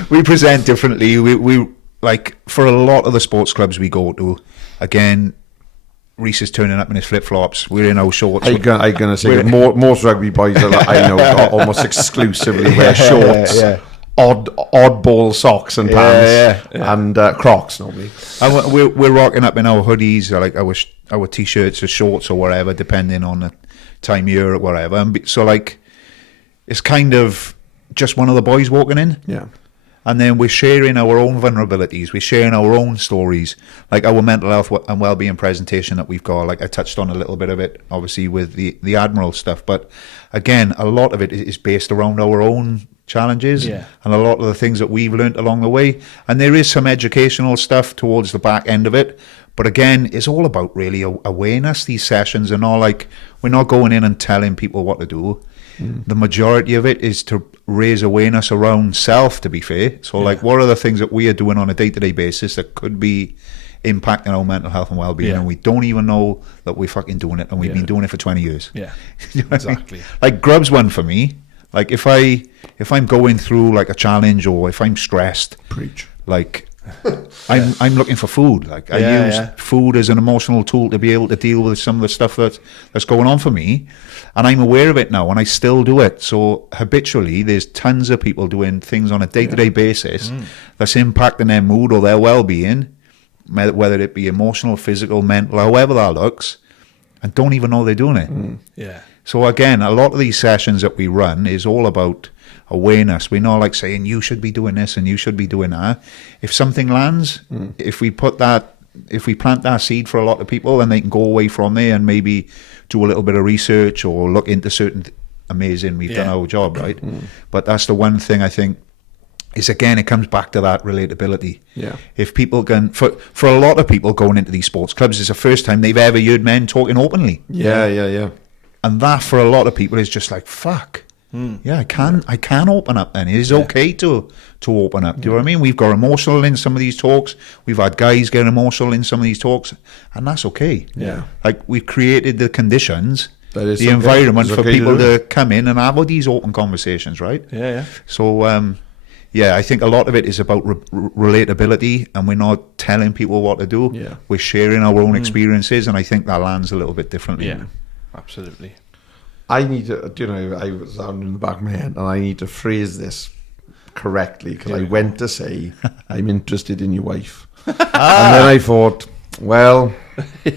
We present differently. We like, for a lot of the sports clubs we go to, again, Reese is turning up in his flip-flops. We're in our shorts. I'm going to say most rugby boys I know almost exclusively wear shorts, oddball socks and pants, and Crocs normally. And we're rocking up in our hoodies, like our t-shirts or shorts or whatever, depending on the time of year or whatever. And so, like, it's kind of just one of the boys walking in. Yeah. And then we're sharing our own vulnerabilities. We're sharing our own stories, like our mental health and well-being presentation that we've got. Like I touched on a little bit of it, obviously, with the Admiral stuff. But again, a lot of it is based around our own challenges and a lot of the things that we've learned along the way. And there is some educational stuff towards the back end of it. But again, it's all about really awareness. These sessions are not like, we're not going in and telling people what to do. The majority of it is to raise awareness around self, to be fair. So like, what are the things that we are doing on a day-to-day basis that could be impacting our mental health and well-being, and we don't even know that we're fucking doing it, and we've been doing it for 20 years. Yeah, You know what exactly. I mean? Like, grub's one for me. Like, if I'm going through like a challenge, or if I'm stressed, Preach. like, I'm looking for food. Like, I use food as an emotional tool to be able to deal with some of the stuff that's going on for me. And I'm aware of it now, and I still do it. So habitually, there's tons of people doing things on a day-to-day basis that's impacting their mood or their well-being, whether it be emotional, physical, mental, however that looks, and don't even know they're doing it. Yeah. So again, a lot of these sessions that we run is all about awareness. We're not like saying you should be doing this and you should be doing that. If something lands, if we plant that seed for a lot of people, and they can go away from there and maybe do a little bit of research or look into certain amazing, we've done our job, right? But that's the one thing I think is, again, it comes back to that relatability. Yeah. If people can, for a lot of people going into these sports clubs, it's the first time they've ever heard men talking openly. Yeah. And that for a lot of people is just like, fuck. Yeah, I can open up then. It is okay to open up. Do you know what I mean? We've got emotional in some of these talks. We've had guys get emotional in some of these talks, and that's okay. Yeah. Like, we've created the conditions, That is the okay. environment It's for okay to people do to come in and have these open conversations, right? Yeah. So, I think a lot of it is about relatability, and we're not telling people what to do. Yeah. We're sharing our own experiences, and I think that lands a little bit differently. Yeah. Absolutely. I need to, I was down in the back of my head, and I need to phrase this correctly, because I went to say, I'm interested in your wife. And then I thought, well, what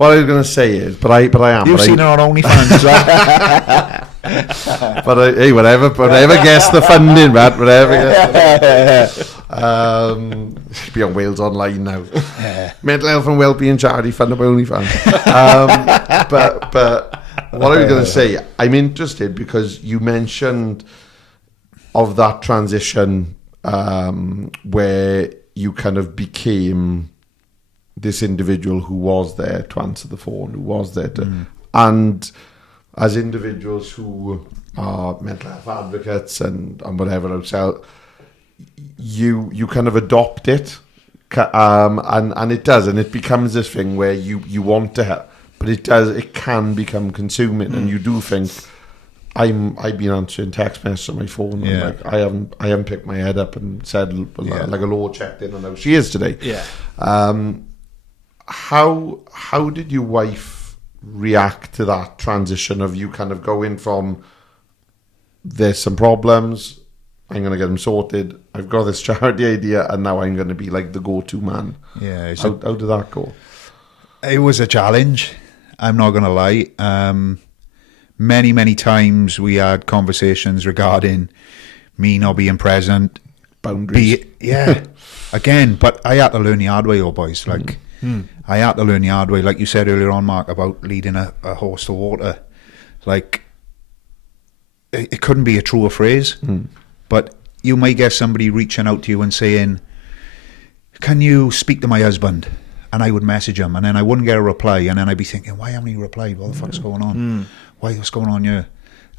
I was going to say is, but I am. You've seen her on OnlyFans, right? But hey, whatever gets the funding, Matt. Whatever gets the be on Wales Online now. Mental health and wellbeing charity funded by OnlyFans. But what I was going to say, I'm interested because you mentioned of that transition where you kind of became this individual who was there to answer the phone, who was there to, and as individuals who are mental health advocates and whatever else, you kind of adopt it, and it does, and it becomes this thing where you want to help, but it can become consuming, and you do think, I've been answering text messages on my phone, and like I haven't picked my head up and said like a law checked in on how she is today. How did your wife react to that transition of you kind of going from, there's some problems, I'm going to get them sorted, I've got this charity idea, and now I'm going to be like the go-to man? How did that go? It was a challenge, I'm not going to lie. Many times we had conversations regarding me not being present. Boundaries. Again, but I had to learn the hard way, boys. Like, I had to learn the hard way. Like you said earlier on, Mark, about leading a horse to water. Like, it couldn't be a truer phrase. But you may get somebody reaching out to you and saying, can you speak to my husband? And I would message him, and then I wouldn't get a reply, and then I'd be thinking, why haven't he replied? What the fuck's going on? What's going on here?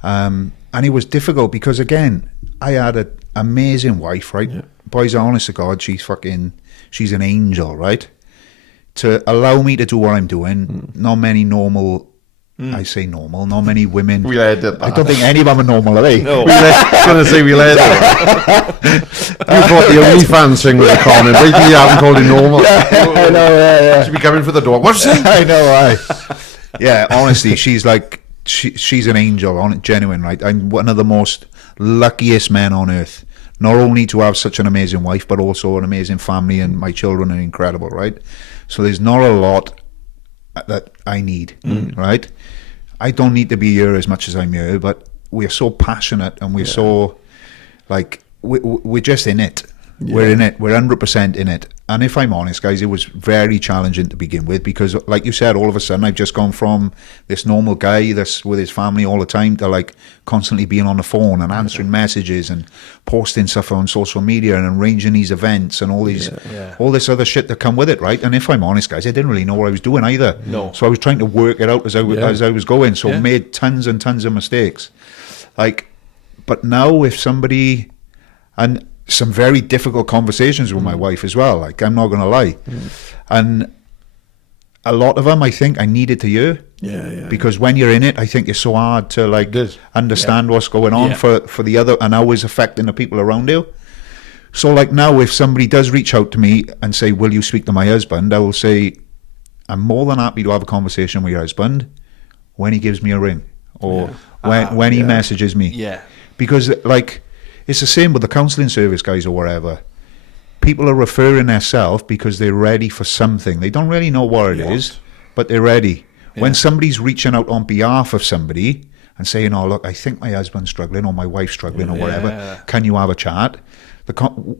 And it was difficult because, again, I had an amazing wife, right? Boys, honest to God, she's an angel, right? To allow me to do what I'm doing, not many normal, I say normal, not many women. We let it. I don't think any of them are normal, are they? No. I was going to say we let it. You thought the OnlyFans thing was a comment, but you haven't called it normal. I know, She'd be coming for the door. What's she saying? I know, yeah, honestly, she's like, she's an angel, genuine, right? I'm one of the most luckiest men on earth. Not only to have such an amazing wife, but also an amazing family, and my children are incredible, right? So there's not a lot that I need, right? I don't need to be here as much as I'm here, but we're so passionate, and we're so, like, we're just in it. We're in it. We're 100% in it. And if I'm honest, guys, it was very challenging to begin with, because, like you said, all of a sudden I've just gone from this normal guy that's with his family all the time to, like, constantly being on the phone and answering messages and posting stuff on social media and arranging these events and all these all this other shit that come with it, right? And if I'm honest, guys, I didn't really know what I was doing either. No. So I was trying to work it out as I was going. So made tons and tons of mistakes. Like, but now if somebody, and some very difficult conversations with my wife as well, like, I'm not going to lie. And a lot of them, I think, I needed to hear. Because when you're in it, I think it's so hard to, like, understand what's going on for the other, and how it's affecting the people around you. So, like, now if somebody does reach out to me and say, will you speak to my husband? I will say, I'm more than happy to have a conversation with your husband when he gives me a ring, or when he messages me. Because, like, it's the same with the counselling service, guys, or whatever. People are referring themselves because they're ready for something. They don't really know what it is, but they're ready. When somebody's reaching out on behalf of somebody and saying, oh, look, I think my husband's struggling, or my wife's struggling, or whatever, can you have a chat?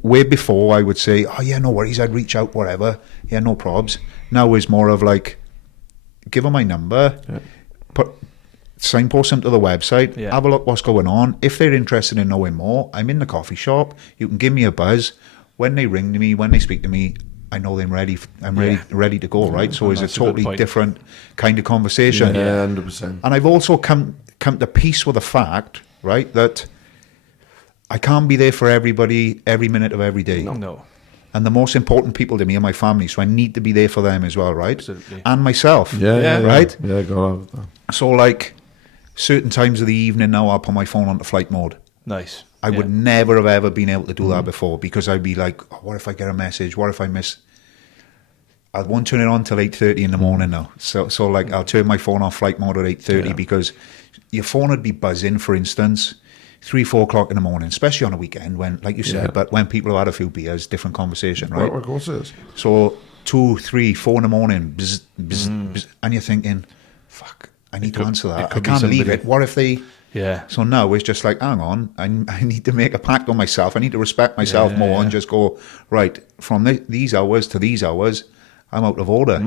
Way before, I would say, oh, yeah, no worries, I'd reach out, whatever. Yeah, no probs. Now it's more of like, give her my number, signpost them to the website, Yeah. have a look what's going on. If they're interested in knowing more, I'm in the coffee shop. You can give me a buzz. When they ring to me, when they speak to me, I know I'm ready. I'm ready to go, right? So it's a that's a good totally point. different kind of conversation. Yeah, 100%. And I've also come to peace with the fact, right, that I can't be there for everybody every minute of every day. No. And the most important people to me are my family, so I need to be there for them as well, right? Absolutely. And myself. Yeah, right? Yeah, go on with that. So, like, certain times of the evening now, I'll put my phone onto flight mode. Nice. I would never have ever been able to do that before, because I'd be like, oh, what if I get a message? What if I miss? I won't turn it on till 8:30 in the morning now. So like, I'll turn my phone off flight mode at 8:30 because your phone would be buzzing, for instance, 3, 4 o'clock in the morning, especially on a weekend when, like you said, but when people have had a few beers, different conversation, right? What course is? So 2, 3, 4 in the morning, bzz, bzz, bzz, and you're thinking, fuck, I need to answer that. I could be can't leave somebody. it. What if they... Yeah. So now it's just like, hang on, I need to make a pact on myself. I need to respect myself more and just go, right, from these hours to these hours, I'm out of order.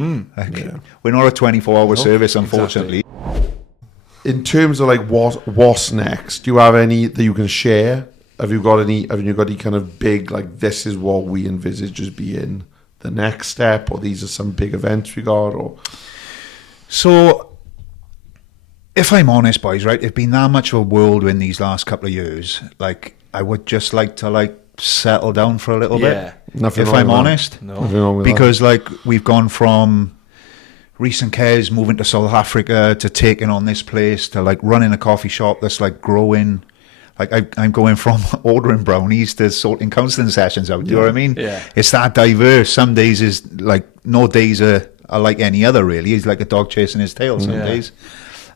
We're not a 24-hour service, unfortunately. In terms of like what's next, do you have any that you can share? Have you got any kind of big, like, this is what we envisage as being the next step, or these are some big events we got, or... So, if I'm honest, boys, right, it's been that much of a whirlwind these last couple of years. Like, I would just like to, like, settle down for a little bit. Nothing If wrong I'm with that. honest. No. Nothing wrong with that. Because, like, we've gone from recent cares, moving to South Africa, to taking on this place, to, like, running a coffee shop that's, like, growing. Like, I'm going from ordering brownies to sorting counselling sessions out. Do you know what I mean? Yeah. It's that diverse. Some days is, like, no days are like any other, really. It's like a dog chasing his tail some days.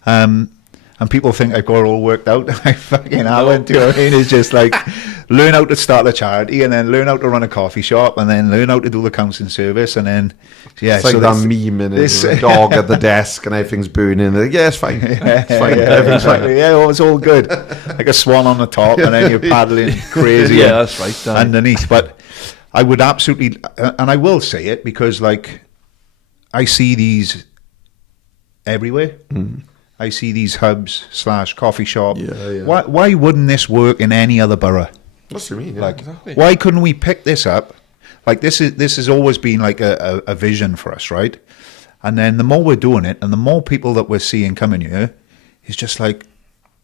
And people think I've got it all worked out. I fucking haven't. Do you know what I mean? It's just like learn how to start a charity, and then learn how to run a coffee shop, and then learn how to do the counselling service, and then It's like that meme and there's a dog at the desk and everything's burning. They're like, yeah, it's fine. It's fine. Everything's fine. Yeah, it's all good. Like a swan on the top, and then you're paddling crazy. Yeah, that's right, Danny. Underneath. But I would absolutely, and I will say it, because, like, I see these everywhere. I see these hubs / coffee shop. Yeah. Why wouldn't this work in any other borough? What's what you mean? Yeah. Like, exactly. why couldn't we pick this up? Like, this has always been like a vision for us, right? And then the more we're doing it, and the more people that we're seeing coming here, it's just like,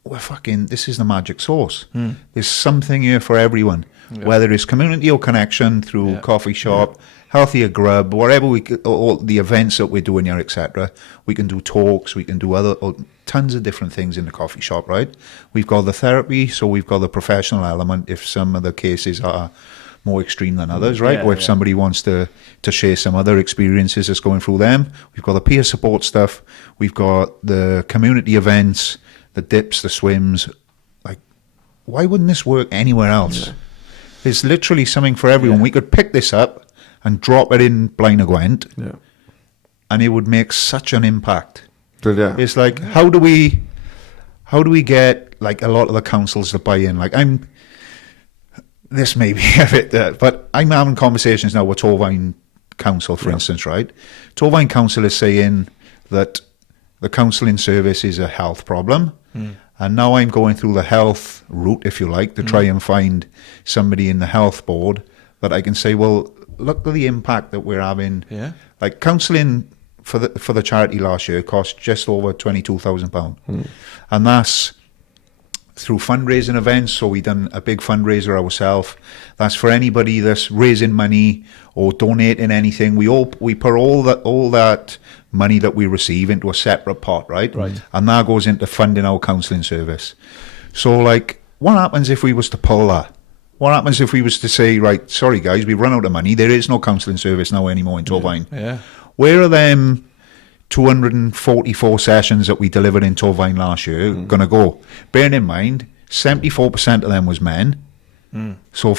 this is the magic sauce. There's something here for everyone, whether it's community or connection through coffee shop, healthier grub, whatever all the events that we're doing here, etc. We can do talks, we can do tons of different things in the coffee shop, right? We've got the therapy, so we've got the professional element if some of the cases are more extreme than others, right? Or if somebody wants to share some other experiences that's going through them. We've got the peer support stuff, we've got the community events, the dips, the swims. Like, why wouldn't this work anywhere else? There's literally something for everyone. We could pick this up and drop it in Blaenau Gwent, and it would make such an impact. It's like, how do we get, like, a lot of the councils to buy in? Like, this may be a bit, but I'm having conversations now with Torvine Council, for instance, right? Torvine Council is saying that the counselling service is a health problem, and now I'm going through the health route, if you like, to try and find somebody in the health board that I can say, well, look at the impact that we're having. Yeah. Like, counselling for the charity last year cost just over £22,000, and that's through fundraising events. So we done a big fundraiser ourselves. That's for anybody that's raising money or donating anything. We put all that money that we receive into a separate pot, right? And that goes into funding our counselling service. So, like, what happens if we was to pull that? What happens if we was to say, right, sorry guys, we've run out of money. There is no counselling service now anymore in Torvine. Yeah. Where are them 244 sessions that we delivered in Torvine last year going to go? Bearing in mind, 74% of them was men. So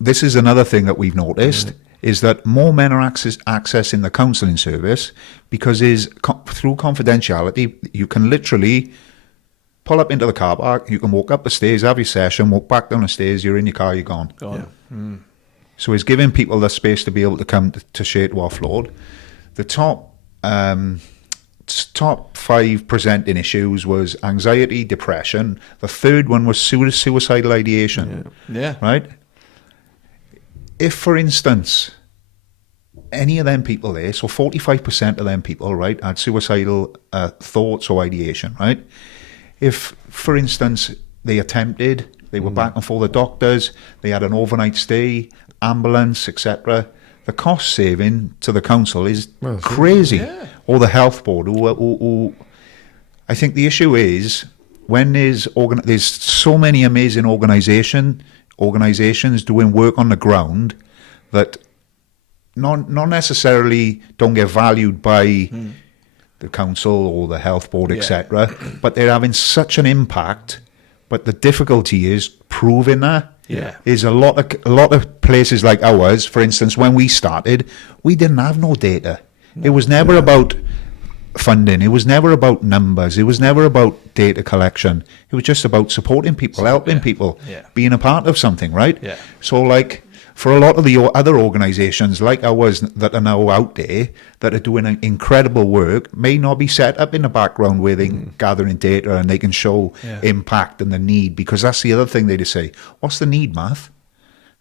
this is another thing that we've noticed, is that more men are accessing the counselling service, because through confidentiality, you can literally pull up into the car park, you can walk up the stairs, have your session, walk back down the stairs, you're in your car, you're gone. So it's giving people the space to be able to come to share, to offload. The top top 5 presenting issues was anxiety, depression. The third one was suicidal ideation. Yeah. Right? If, for instance, any of them people there, so 45% of them people, right, had suicidal thoughts or ideation, right? If, for instance, they attempted, they were back and forth the doctors, they had an overnight stay, ambulance, etc., the cost saving to the council is crazy. Yeah. Or the health board. Who I think the issue is when there's so many amazing organisations doing work on the ground that not necessarily don't get valued by the council or the health board, etc., but they're having such an impact. But the difficulty is proving that. Yeah. Is a lot of places like ours, for instance, when we started, we didn't have no data. It was never about funding. It was never about numbers. It was never about data collection. It was just about supporting people, helping people, being a part of something, right? Yeah. So, like, for a lot of the other organisations like ours that are now out there that are doing incredible work may not be set up in the background where they're gathering data and they can show impact and the need, because that's the other thing they just say, what's the need, Math?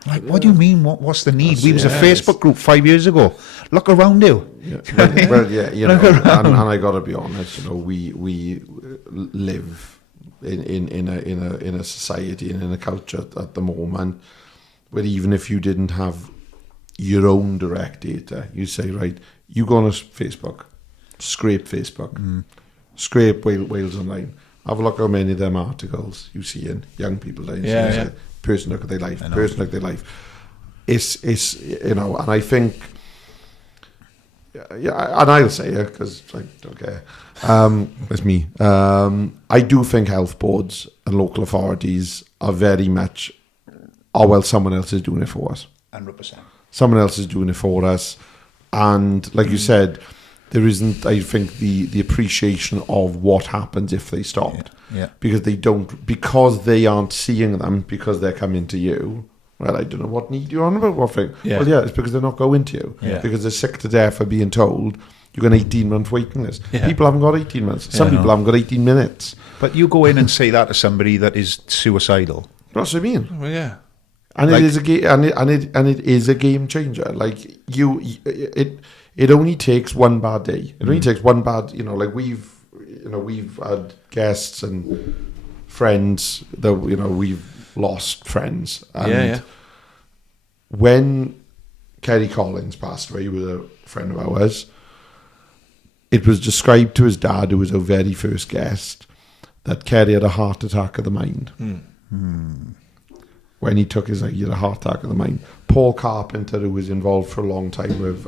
Like, what do you mean, what's the need? We was a Facebook group 5 years ago. Look around you. Well, you know, and I got to be honest, you know, we live in a society and in a culture at the moment where even if you didn't have your own direct data, you say, right, you go on Facebook, scrape Facebook, scrape Wales Online, have a look how many of them articles you see in young people dying. Person look at their life, person look at their life. It's you know, and I think, and I'll say it because I don't care. It's me. I do think health boards and local authorities are very much, well, someone else is doing it for us. 100%. Someone else is doing it for us. And like you said, there isn't, I think, the appreciation of what happens if they stopped. Yeah. Because they aren't seeing them because they're coming to you. Well, I don't know what need you're on about. What thing? Yeah. Well, it's because they're not going to you. Yeah. Because they're sick to death of being told you've got an 18-month waiting list. Yeah. People haven't got 18 months. Some people haven't got 18 minutes. But you go in and say that to somebody that is suicidal. That's what I mean. Well, yeah. And Like- it is it is a game changer. Like it only takes one bad day. It only takes one bad. You know, like we've had guests and friends that we've lost friends. And when Kerry Collins passed away, he was a friend of ours. It was described to his dad, who was our very first guest, that Kerry had a heart attack of the mind. When he took his life, he had a heart attack of the mind. Paul Carpenter, who was involved for a long time with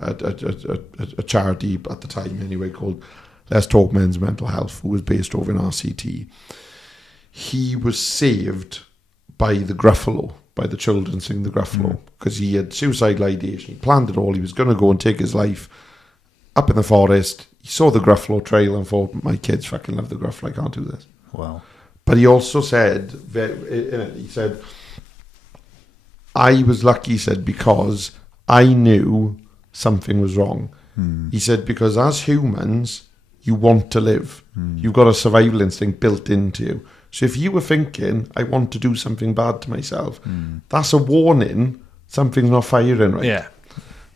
a charity at the time anyway called Let's Talk Men's Mental Health, who was based over in RCT, he was saved by the Gruffalo, by the children singing the Gruffalo, because he had suicidal ideation. He planned it all. He was going to go and take his life up in the forest. He saw the Gruffalo trail and thought, my kids fucking love the Gruffalo, I can't do this. Wow. But he also said, I was lucky, he said, because I knew something was wrong. He said, because as humans, you want to live. You've got a survival instinct built into you. So if you were thinking, I want to do something bad to myself, that's a warning something's not firing right. Yeah.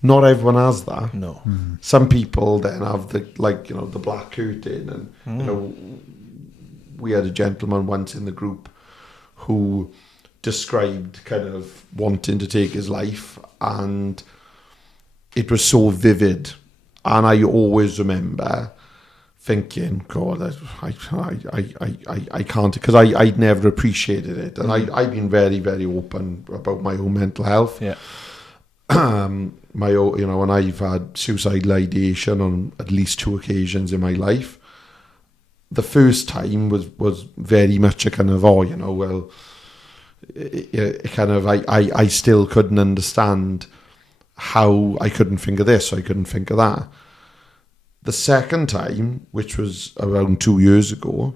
Not everyone has that. No. Some people then have the black curtain, and we had a gentleman once in the group who described kind of wanting to take his life, and it was so vivid. And I always remember thinking, God, I can't, because I'd never appreciated it. And I've been very, very open about my own mental health. Yeah. My own, and I've had suicidal ideation on at least 2 occasions in my life. The first time was very much a kind of, I still couldn't understand how I couldn't think of this, I couldn't think of that. The second time, which was around 2 years ago,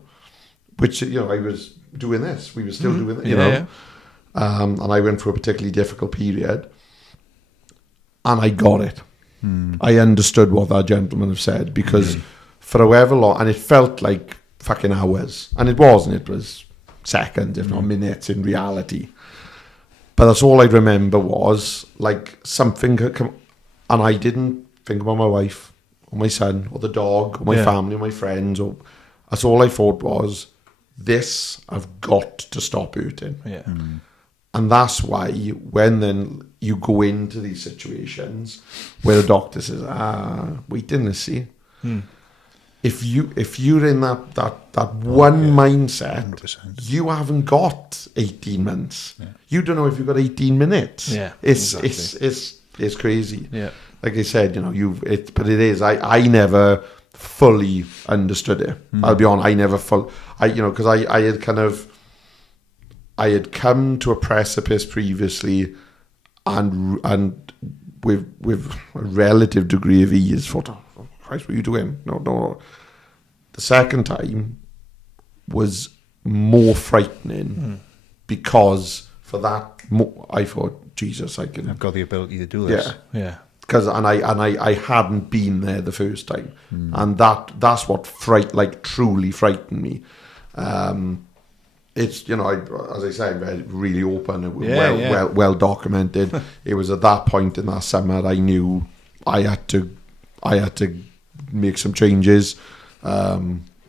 which, I was doing this, we were still doing it, and I went through a particularly difficult period, and I got it. I understood what that gentleman have said, because for however long, and it felt like fucking hours, and it wasn't. It was seconds, if not minutes, in reality. But that's all I remember was like something had come, and I didn't think about my wife or my son or the dog or my family or my friends. Or that's all I thought was, this I've got to stop hurting. Yeah. And that's why when then you go into these situations where the doctor says, wait, didn't see. If you're in that one mindset, 100%. you haven't got 18 months. Yeah. You don't know if you've got 18 minutes. Yeah, it's crazy. Yeah. Like I said, but it is. I never fully understood it. I'll be honest. I never because I had come to a precipice previously, and with a relative degree of ease. Thought, oh, Christ, what are you doing? No. The second time was more frightening because for that I thought, Jesus, I've got the ability to do this. Yeah. Because I hadn't been there the first time, and that's what truly frightened me. It's as I say, really open, well documented. It was at that point in that summer I knew I had to make some changes, but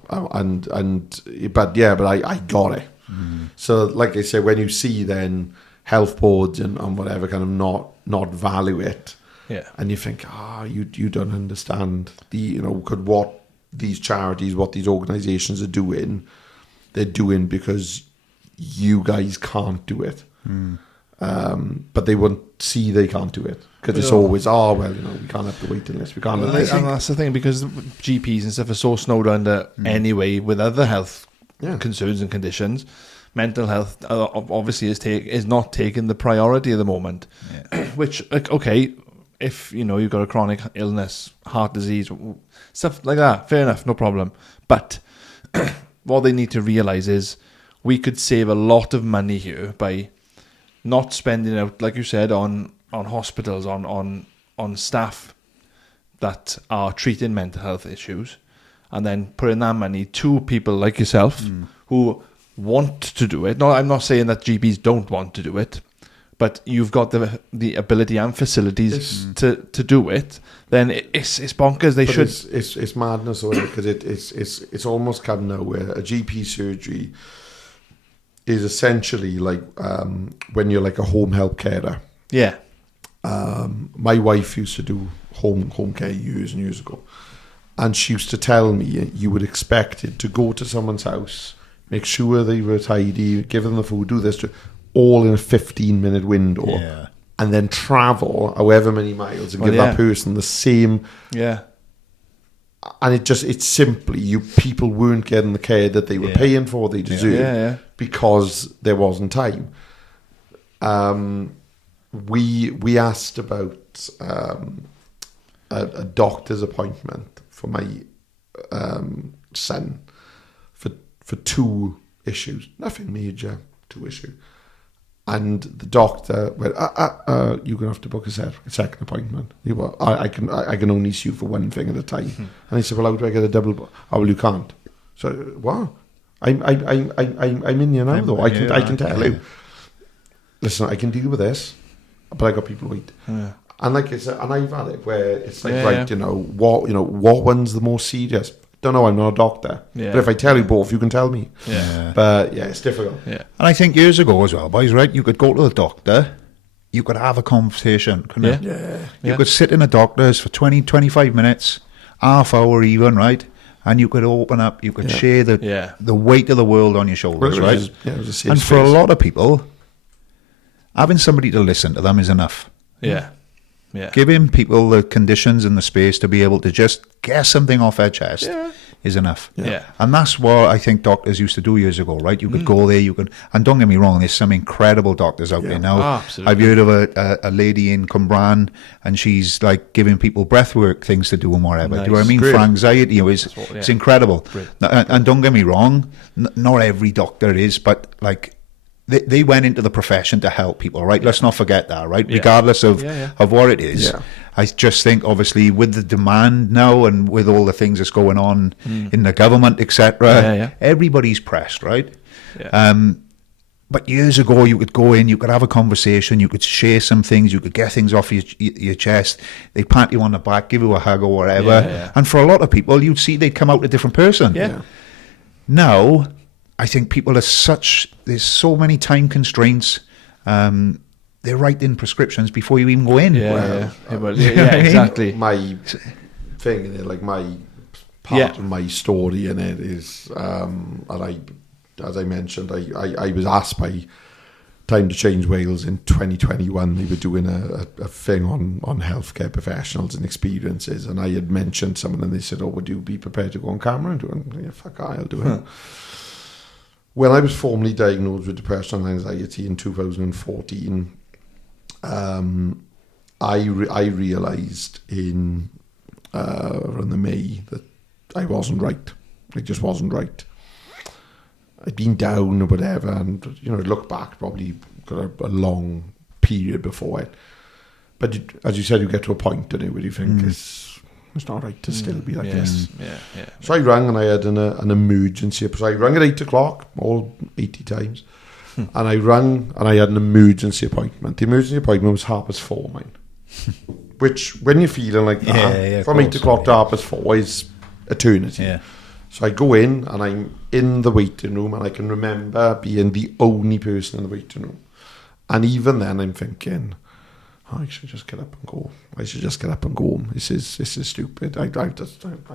I got it. So like I say, when you see then health boards and whatever kind of not value it. Yeah. And you think, you don't understand what these charities, what these organisations are doing. They're doing because you guys can't do it. But they won't see they can't do it. Because it's always, we can't have the waiting list. We can't have this. And that's the thing, because GPs and stuff are so snowed under anyway with other health concerns and conditions. Mental health obviously is not taking the priority at the moment. Yeah. Which, okay, if you've got a chronic illness, heart disease, stuff like that, fair enough, no problem. But what they need to realise is we could save a lot of money here by not spending out, like you said, on hospitals, on staff that are treating mental health issues, and then putting that money to people like yourself who want to do it. No, I'm not saying that GPs don't want to do it, but you've got the ability and facilities to do it. Then it's bonkers. They should. It's madness, because it's almost come now where a GP surgery is essentially like when you're like a home help carer. Yeah. My wife used to do home care years and years ago, and she used to tell me you would expect it to go to someone's house, make sure they were tidy, give them the food, do this, all in a 15-minute window, and then travel however many miles and give that person the same. Yeah. And it's simply people weren't getting the care that they were paying for, they deserved, because there wasn't time. We asked about a doctor's appointment for my son for 2 issues, nothing major, 2 issues. And the doctor went, you're going to have to book a second appointment. He went, I can only see you for one thing at a time. And he said, well, how do I get a double book? Oh, well, you can't. So, what? I'm in here now, though. I can tell you. Listen, I can deal with this, but I got people wait. Yeah. And like I said, and I've had it where it's like, what one's the most serious? Don't know, I'm not a doctor. Yeah. But if I tell you both, you can tell me. Yeah. But it's difficult. Yeah. And I think years ago as well, boys, right? You could go to the doctor, you could have a conversation, couldn't you? Yeah. You could sit in a doctor's for 20, 25 minutes, half hour even, right? And you could open up, you could share the weight of the world on your shoulders, right? And for a lot of people, having somebody to listen to them is enough. Yeah. Yeah. Giving people the conditions and the space to be able to just get something off their chest is enough. Yeah. And that's what I think doctors used to do years ago, right? You could go there, and don't get me wrong, there's some incredible doctors out there now. Absolutely. I've heard of a lady in Cwmbran, and she's like giving people breathwork things to do and whatever. Nice. Do you know what I mean? Great. For anxiety, it's incredible. And don't get me wrong, not every doctor is, but like, they went into the profession to help people, right? Let's not forget that, right? Regardless of what it is. I just think, obviously, with the demand now and with all the things that's going on in the government, etc., everybody's pressed, right? Yeah. But years ago, you could go in, you could have a conversation, you could share some things, you could get things off your chest. They'd pat you on the back, give you a hug or whatever. Yeah. And for a lot of people, you'd see they'd come out a different person. Yeah. Now, I think people there's so many time constraints. They're writing prescriptions before you even go in. Yeah, exactly. My thing in it, like my part of my story in it is, and as I mentioned, I was asked by Time to Change Wales in 2021. They were doing a thing on healthcare professionals and experiences, and I had mentioned someone, and they said, "Oh, would you be prepared to go on camera and do it?" Yeah, fuck, I'll do it. When I was formally diagnosed with depression and anxiety in 2014, I realised in around the May that I wasn't right. I just wasn't right. I'd been down or whatever, and look back, probably got a long period before it. But as you said, you get to a point, don't you, where you think it's not right to still be like this. Yeah. So I rang and I had an emergency. So I rang at 8 o'clock, all 80 times. And I rang and I had an emergency appointment. The emergency appointment was 4:30 mine. Which, when you're feeling like that, from 8 o'clock to 4:30 is eternity. Yeah. So I go in and I'm in the waiting room, and I can remember being the only person in the waiting room. And even then I'm thinking, I should just get up and go. I should just get up and go home. This is stupid. I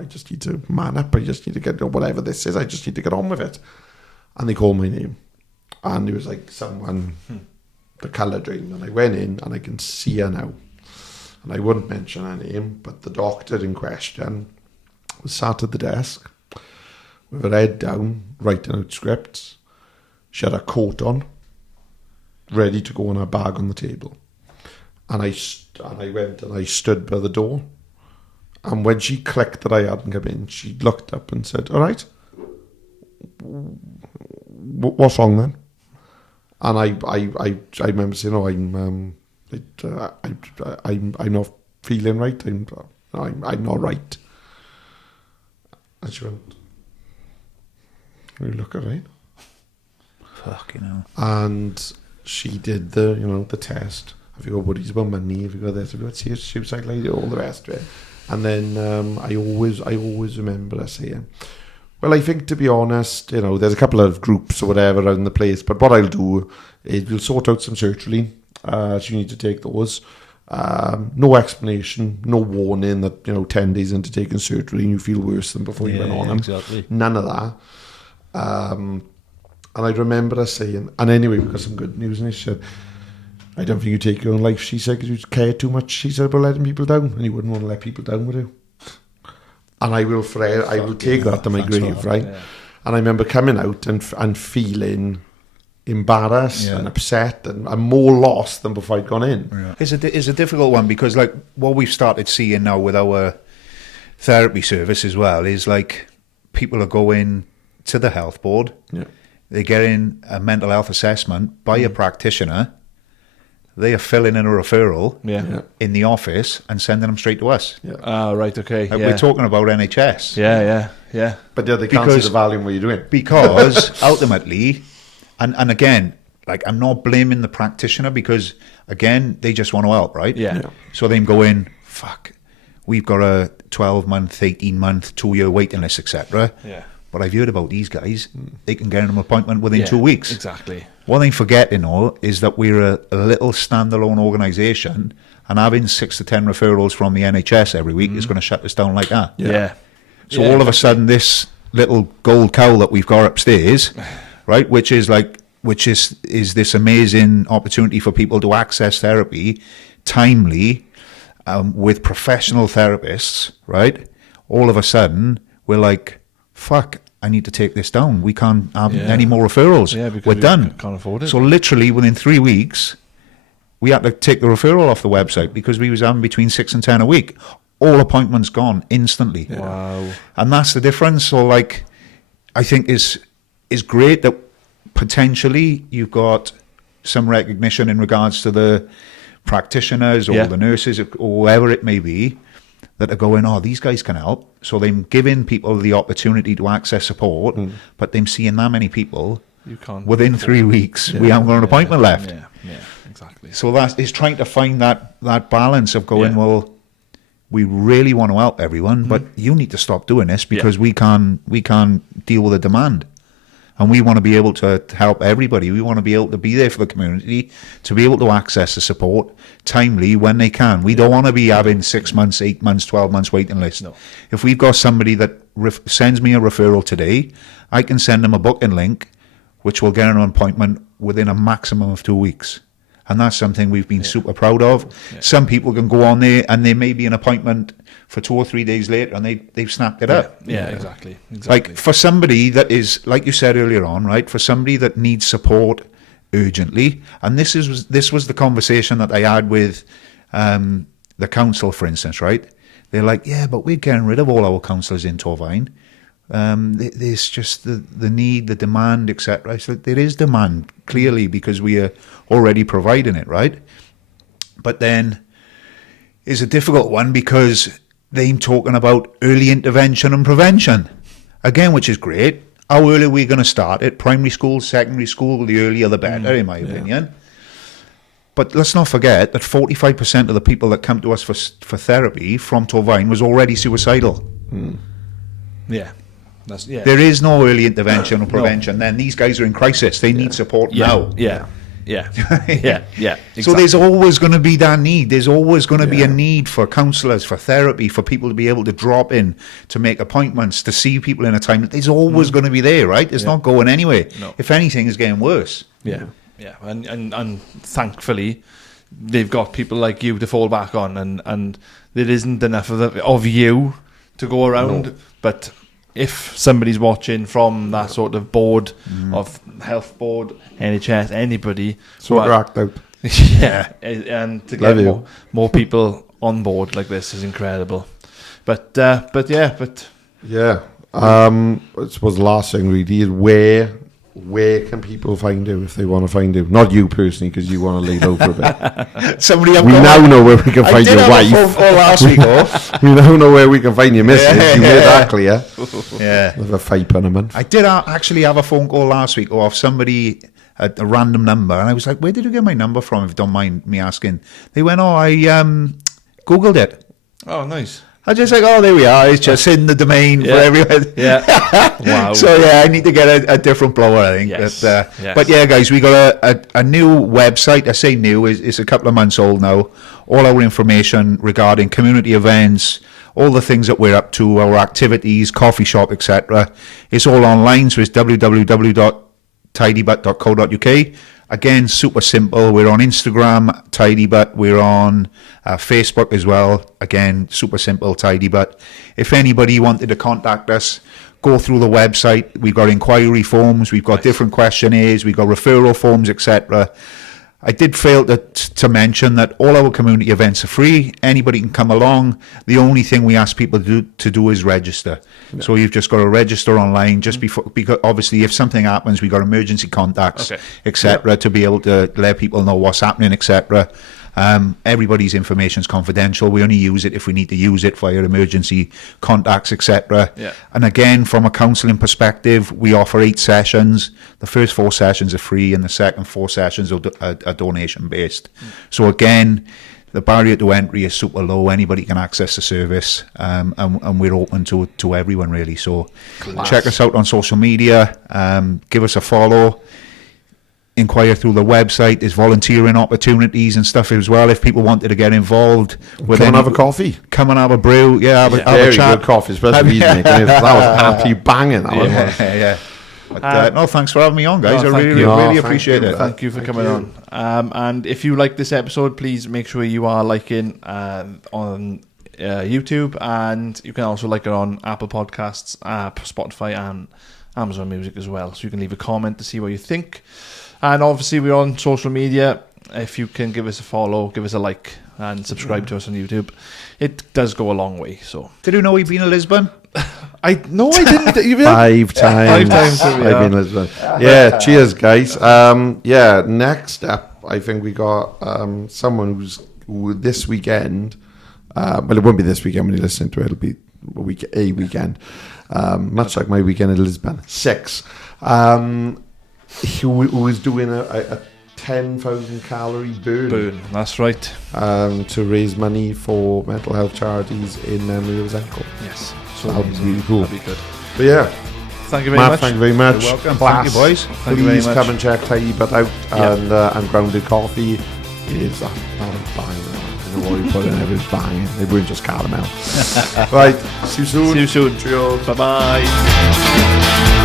just need to man up. I just need to get, whatever this is, I just need to get on with it. And they called my name. And it was like someone, the colour drained. And I went in and I can see her now. And I wouldn't mention her name, but the doctor in question was sat at the desk with her head down, writing out scripts. She had a coat on, ready to go in her bag on the table. And I went and I stood by the door. And when she clicked that I hadn't come in, she looked up and said, "All right, what's wrong then?" And I remember saying, "Oh, I'm not feeling right. I'm not right." And she went, "You look all right." Fucking hell. And she did the test. Have you got worries about money? Have you got this? Have you got suicide lady? All the rest of it. And then I always remember her saying, "Well, I think, to be honest, there's a couple of groups or whatever around the place, but what I'll do is we'll sort out some sertraline. So you need to take those. No explanation, no warning that 10 days into taking sertraline you feel worse than before you went on them. Exactly. None of that." And I remember her saying, and anyway, we've got some good news, and she said, "I don't think you take your own life," she said, "because you care too much," she said, "about letting people down, and you wouldn't want to let people down, would you?" And I will take that to my grave, right? Yeah. And I remember coming out and feeling embarrassed and upset and more lost than before I'd gone in. Yeah. It's a difficult one, because like what we've started seeing now with our therapy service as well is like people are going to the health board. Yeah. They're getting a mental health assessment by a practitioner. They are filling in a referral in the office and sending them straight to us. Yeah. Right, okay. Like we're talking about NHS. Yeah. But they can't see the value in what you're doing. Because ultimately, and again, like I'm not blaming the practitioner, because again, they just want to help, right? Yeah. So them going, fuck, we've got a 12-month, 18-month, 2-year waiting list, etc. Yeah. But I've heard about these guys. They can get an appointment within 2 weeks. Exactly. What they forget, is that we're a little standalone organisation, and having 6 to 10 referrals from the NHS every week is going to shut us down like that. Yeah. So all of a sudden, this little gold cow that we've got upstairs, right, which is this amazing opportunity for people to access therapy timely, with professional therapists, right? All of a sudden, we're like, fuck, I need to take this down. We can't have any more referrals. Yeah, because we're done. Can't afford it. So literally within 3 weeks, we had to take the referral off the website because we was having between 6 and 10 a week. All appointments gone instantly. Yeah. Wow. And that's the difference. So like, I think is great that potentially you've got some recognition in regards to the practitioners or the nurses or whoever it may be that are going, oh, these guys can help. So they're giving people the opportunity to access support, but them seeing that many people, you can't within 3 weeks, we haven't got an appointment left. Yeah, exactly. So that is trying to find that balance of going, well, we really want to help everyone, but you need to stop doing this because we can't deal with the demand. And we want to be able to help everybody. We want to be able to be there for the community, to be able to access the support timely when they can. We don't want to be having 6 months, 8 months, 12 months waiting list. No. If we've got somebody that sends me a referral today, I can send them a booking link, which will get an appointment within a maximum of 2 weeks. And that's something we've been super proud of. Yeah. Some people can go on there and there may be an appointment for 2 or 3 days later and they've snapped it up. Yeah, exactly. Like for somebody that is, like you said earlier on, right, for somebody that needs support urgently, and this was the conversation that I had with the council, for instance, right? They're like, yeah, but we're getting rid of all our councillors in Torvine. There's just the need, the demand, etc. So there is demand, clearly, because we are already providing it, right? But then it's a difficult one because they're talking about early intervention and prevention, again, which is great. How early are we going to start it? Primary school, secondary school, the earlier the better, in my opinion. But let's not forget that 45% of the people that come to us for therapy from Torvine was already suicidal. Yeah. There is no early intervention or prevention. Then these guys are in crisis. They need support now. Yeah. Exactly. So there's always going to be that need. There's always going to be a need for counsellors, for therapy, for people to be able to drop in, to make appointments, to see people in a time. There's always going to be there, right? It's not going anywhere. No. If anything, it's getting worse. Yeah. And thankfully, they've got people like you to fall back on, and there isn't enough of you to go around. No. But if somebody's watching from that sort of board of health board, NHS, anybody, sort of act out. and to get more people on board like this is incredible. But I suppose the last thing really is where can people find you if they want to find you? Not you personally, because you want to lay low for a bit. We now know where we can find your wife. Last week off. We now know where we can find your missus. You made that clear. Yeah. With a £5 a month. I did actually have a phone call last week off somebody at a random number, and I was like, where did you get my number from, if you don't mind me asking? They went, I Googled it. Oh, nice. I just like, there we are. It's just in the domain for everyone. Yeah. Wow. So I need to get a different blower, I think. Yes. But yeah, guys, we got a new website. I say new, it's a couple of months old now. All our information regarding community events, all the things that we're up to, our activities, coffee shop, etc. It's all online, so it's www.tidybutt.co.uk. Again, super simple. We're on Instagram, TidyButt. We're on Facebook as well. Again, super simple, TidyButt. If anybody wanted to contact us, go through the website. We've got inquiry forms. We've got different questionnaires. We've got referral forms, etc. I did fail to mention that all our community events are free. Anybody can come along. The only thing we ask people to do is register. Yeah. So you've just got to register online just before, because obviously if something happens, we've got emergency contacts, etc., to be able to let people know what's happening, etc. Everybody's information is confidential. We only use it if we need to use it via emergency contacts, etc. Yeah. And again, from a counselling perspective, we offer 8 sessions. The first 4 sessions are free, and the second 4 sessions are donation based. So again, the barrier to entry is super low. Anybody can access the service, and we're open to everyone really. So check us out on social media. Give us a follow. Inquire through the website. There's volunteering opportunities and stuff as well. If people wanted to get involved, come and have a coffee. Come and have a brew. Have a chat. Good coffee, especially evening. That was absolutely banging. Yeah. But, no, thanks for having me on, guys. I really appreciate it. Thank you for coming on. And if you like this episode, please make sure you are liking on YouTube, and you can also like it on Apple Podcasts, Spotify, and Amazon Music as well. So you can leave a comment to see what you think. And obviously we're on social media. If you can give us a follow, give us a like, and subscribe to us on YouTube, it does go a long way. So, did you know we've been to Lisbon? I didn't. 5 times. 5 times. I've been to Lisbon. Cheers, guys. Next up. I think we got someone who this weekend. Well, it won't be this weekend when you listen to it. It'll be a weekend. Much like my weekend in Lisbon. 6. Who is doing a 10,000 calorie burn. That's right. To raise money for mental health charities in memory of his uncle. Yes. So that'll be really cool. That'd be good. But yeah. Thank you very Matt, much. thank you very much. You're welcome. Class. Thank you, boys. Thank you very Please much. come and check Tidy But out. And Grounded Coffee is banging. I don't know what you put in it, it's banging. They weren't just caramel. Right, see you soon. See you soon. Cheers. Bye-bye.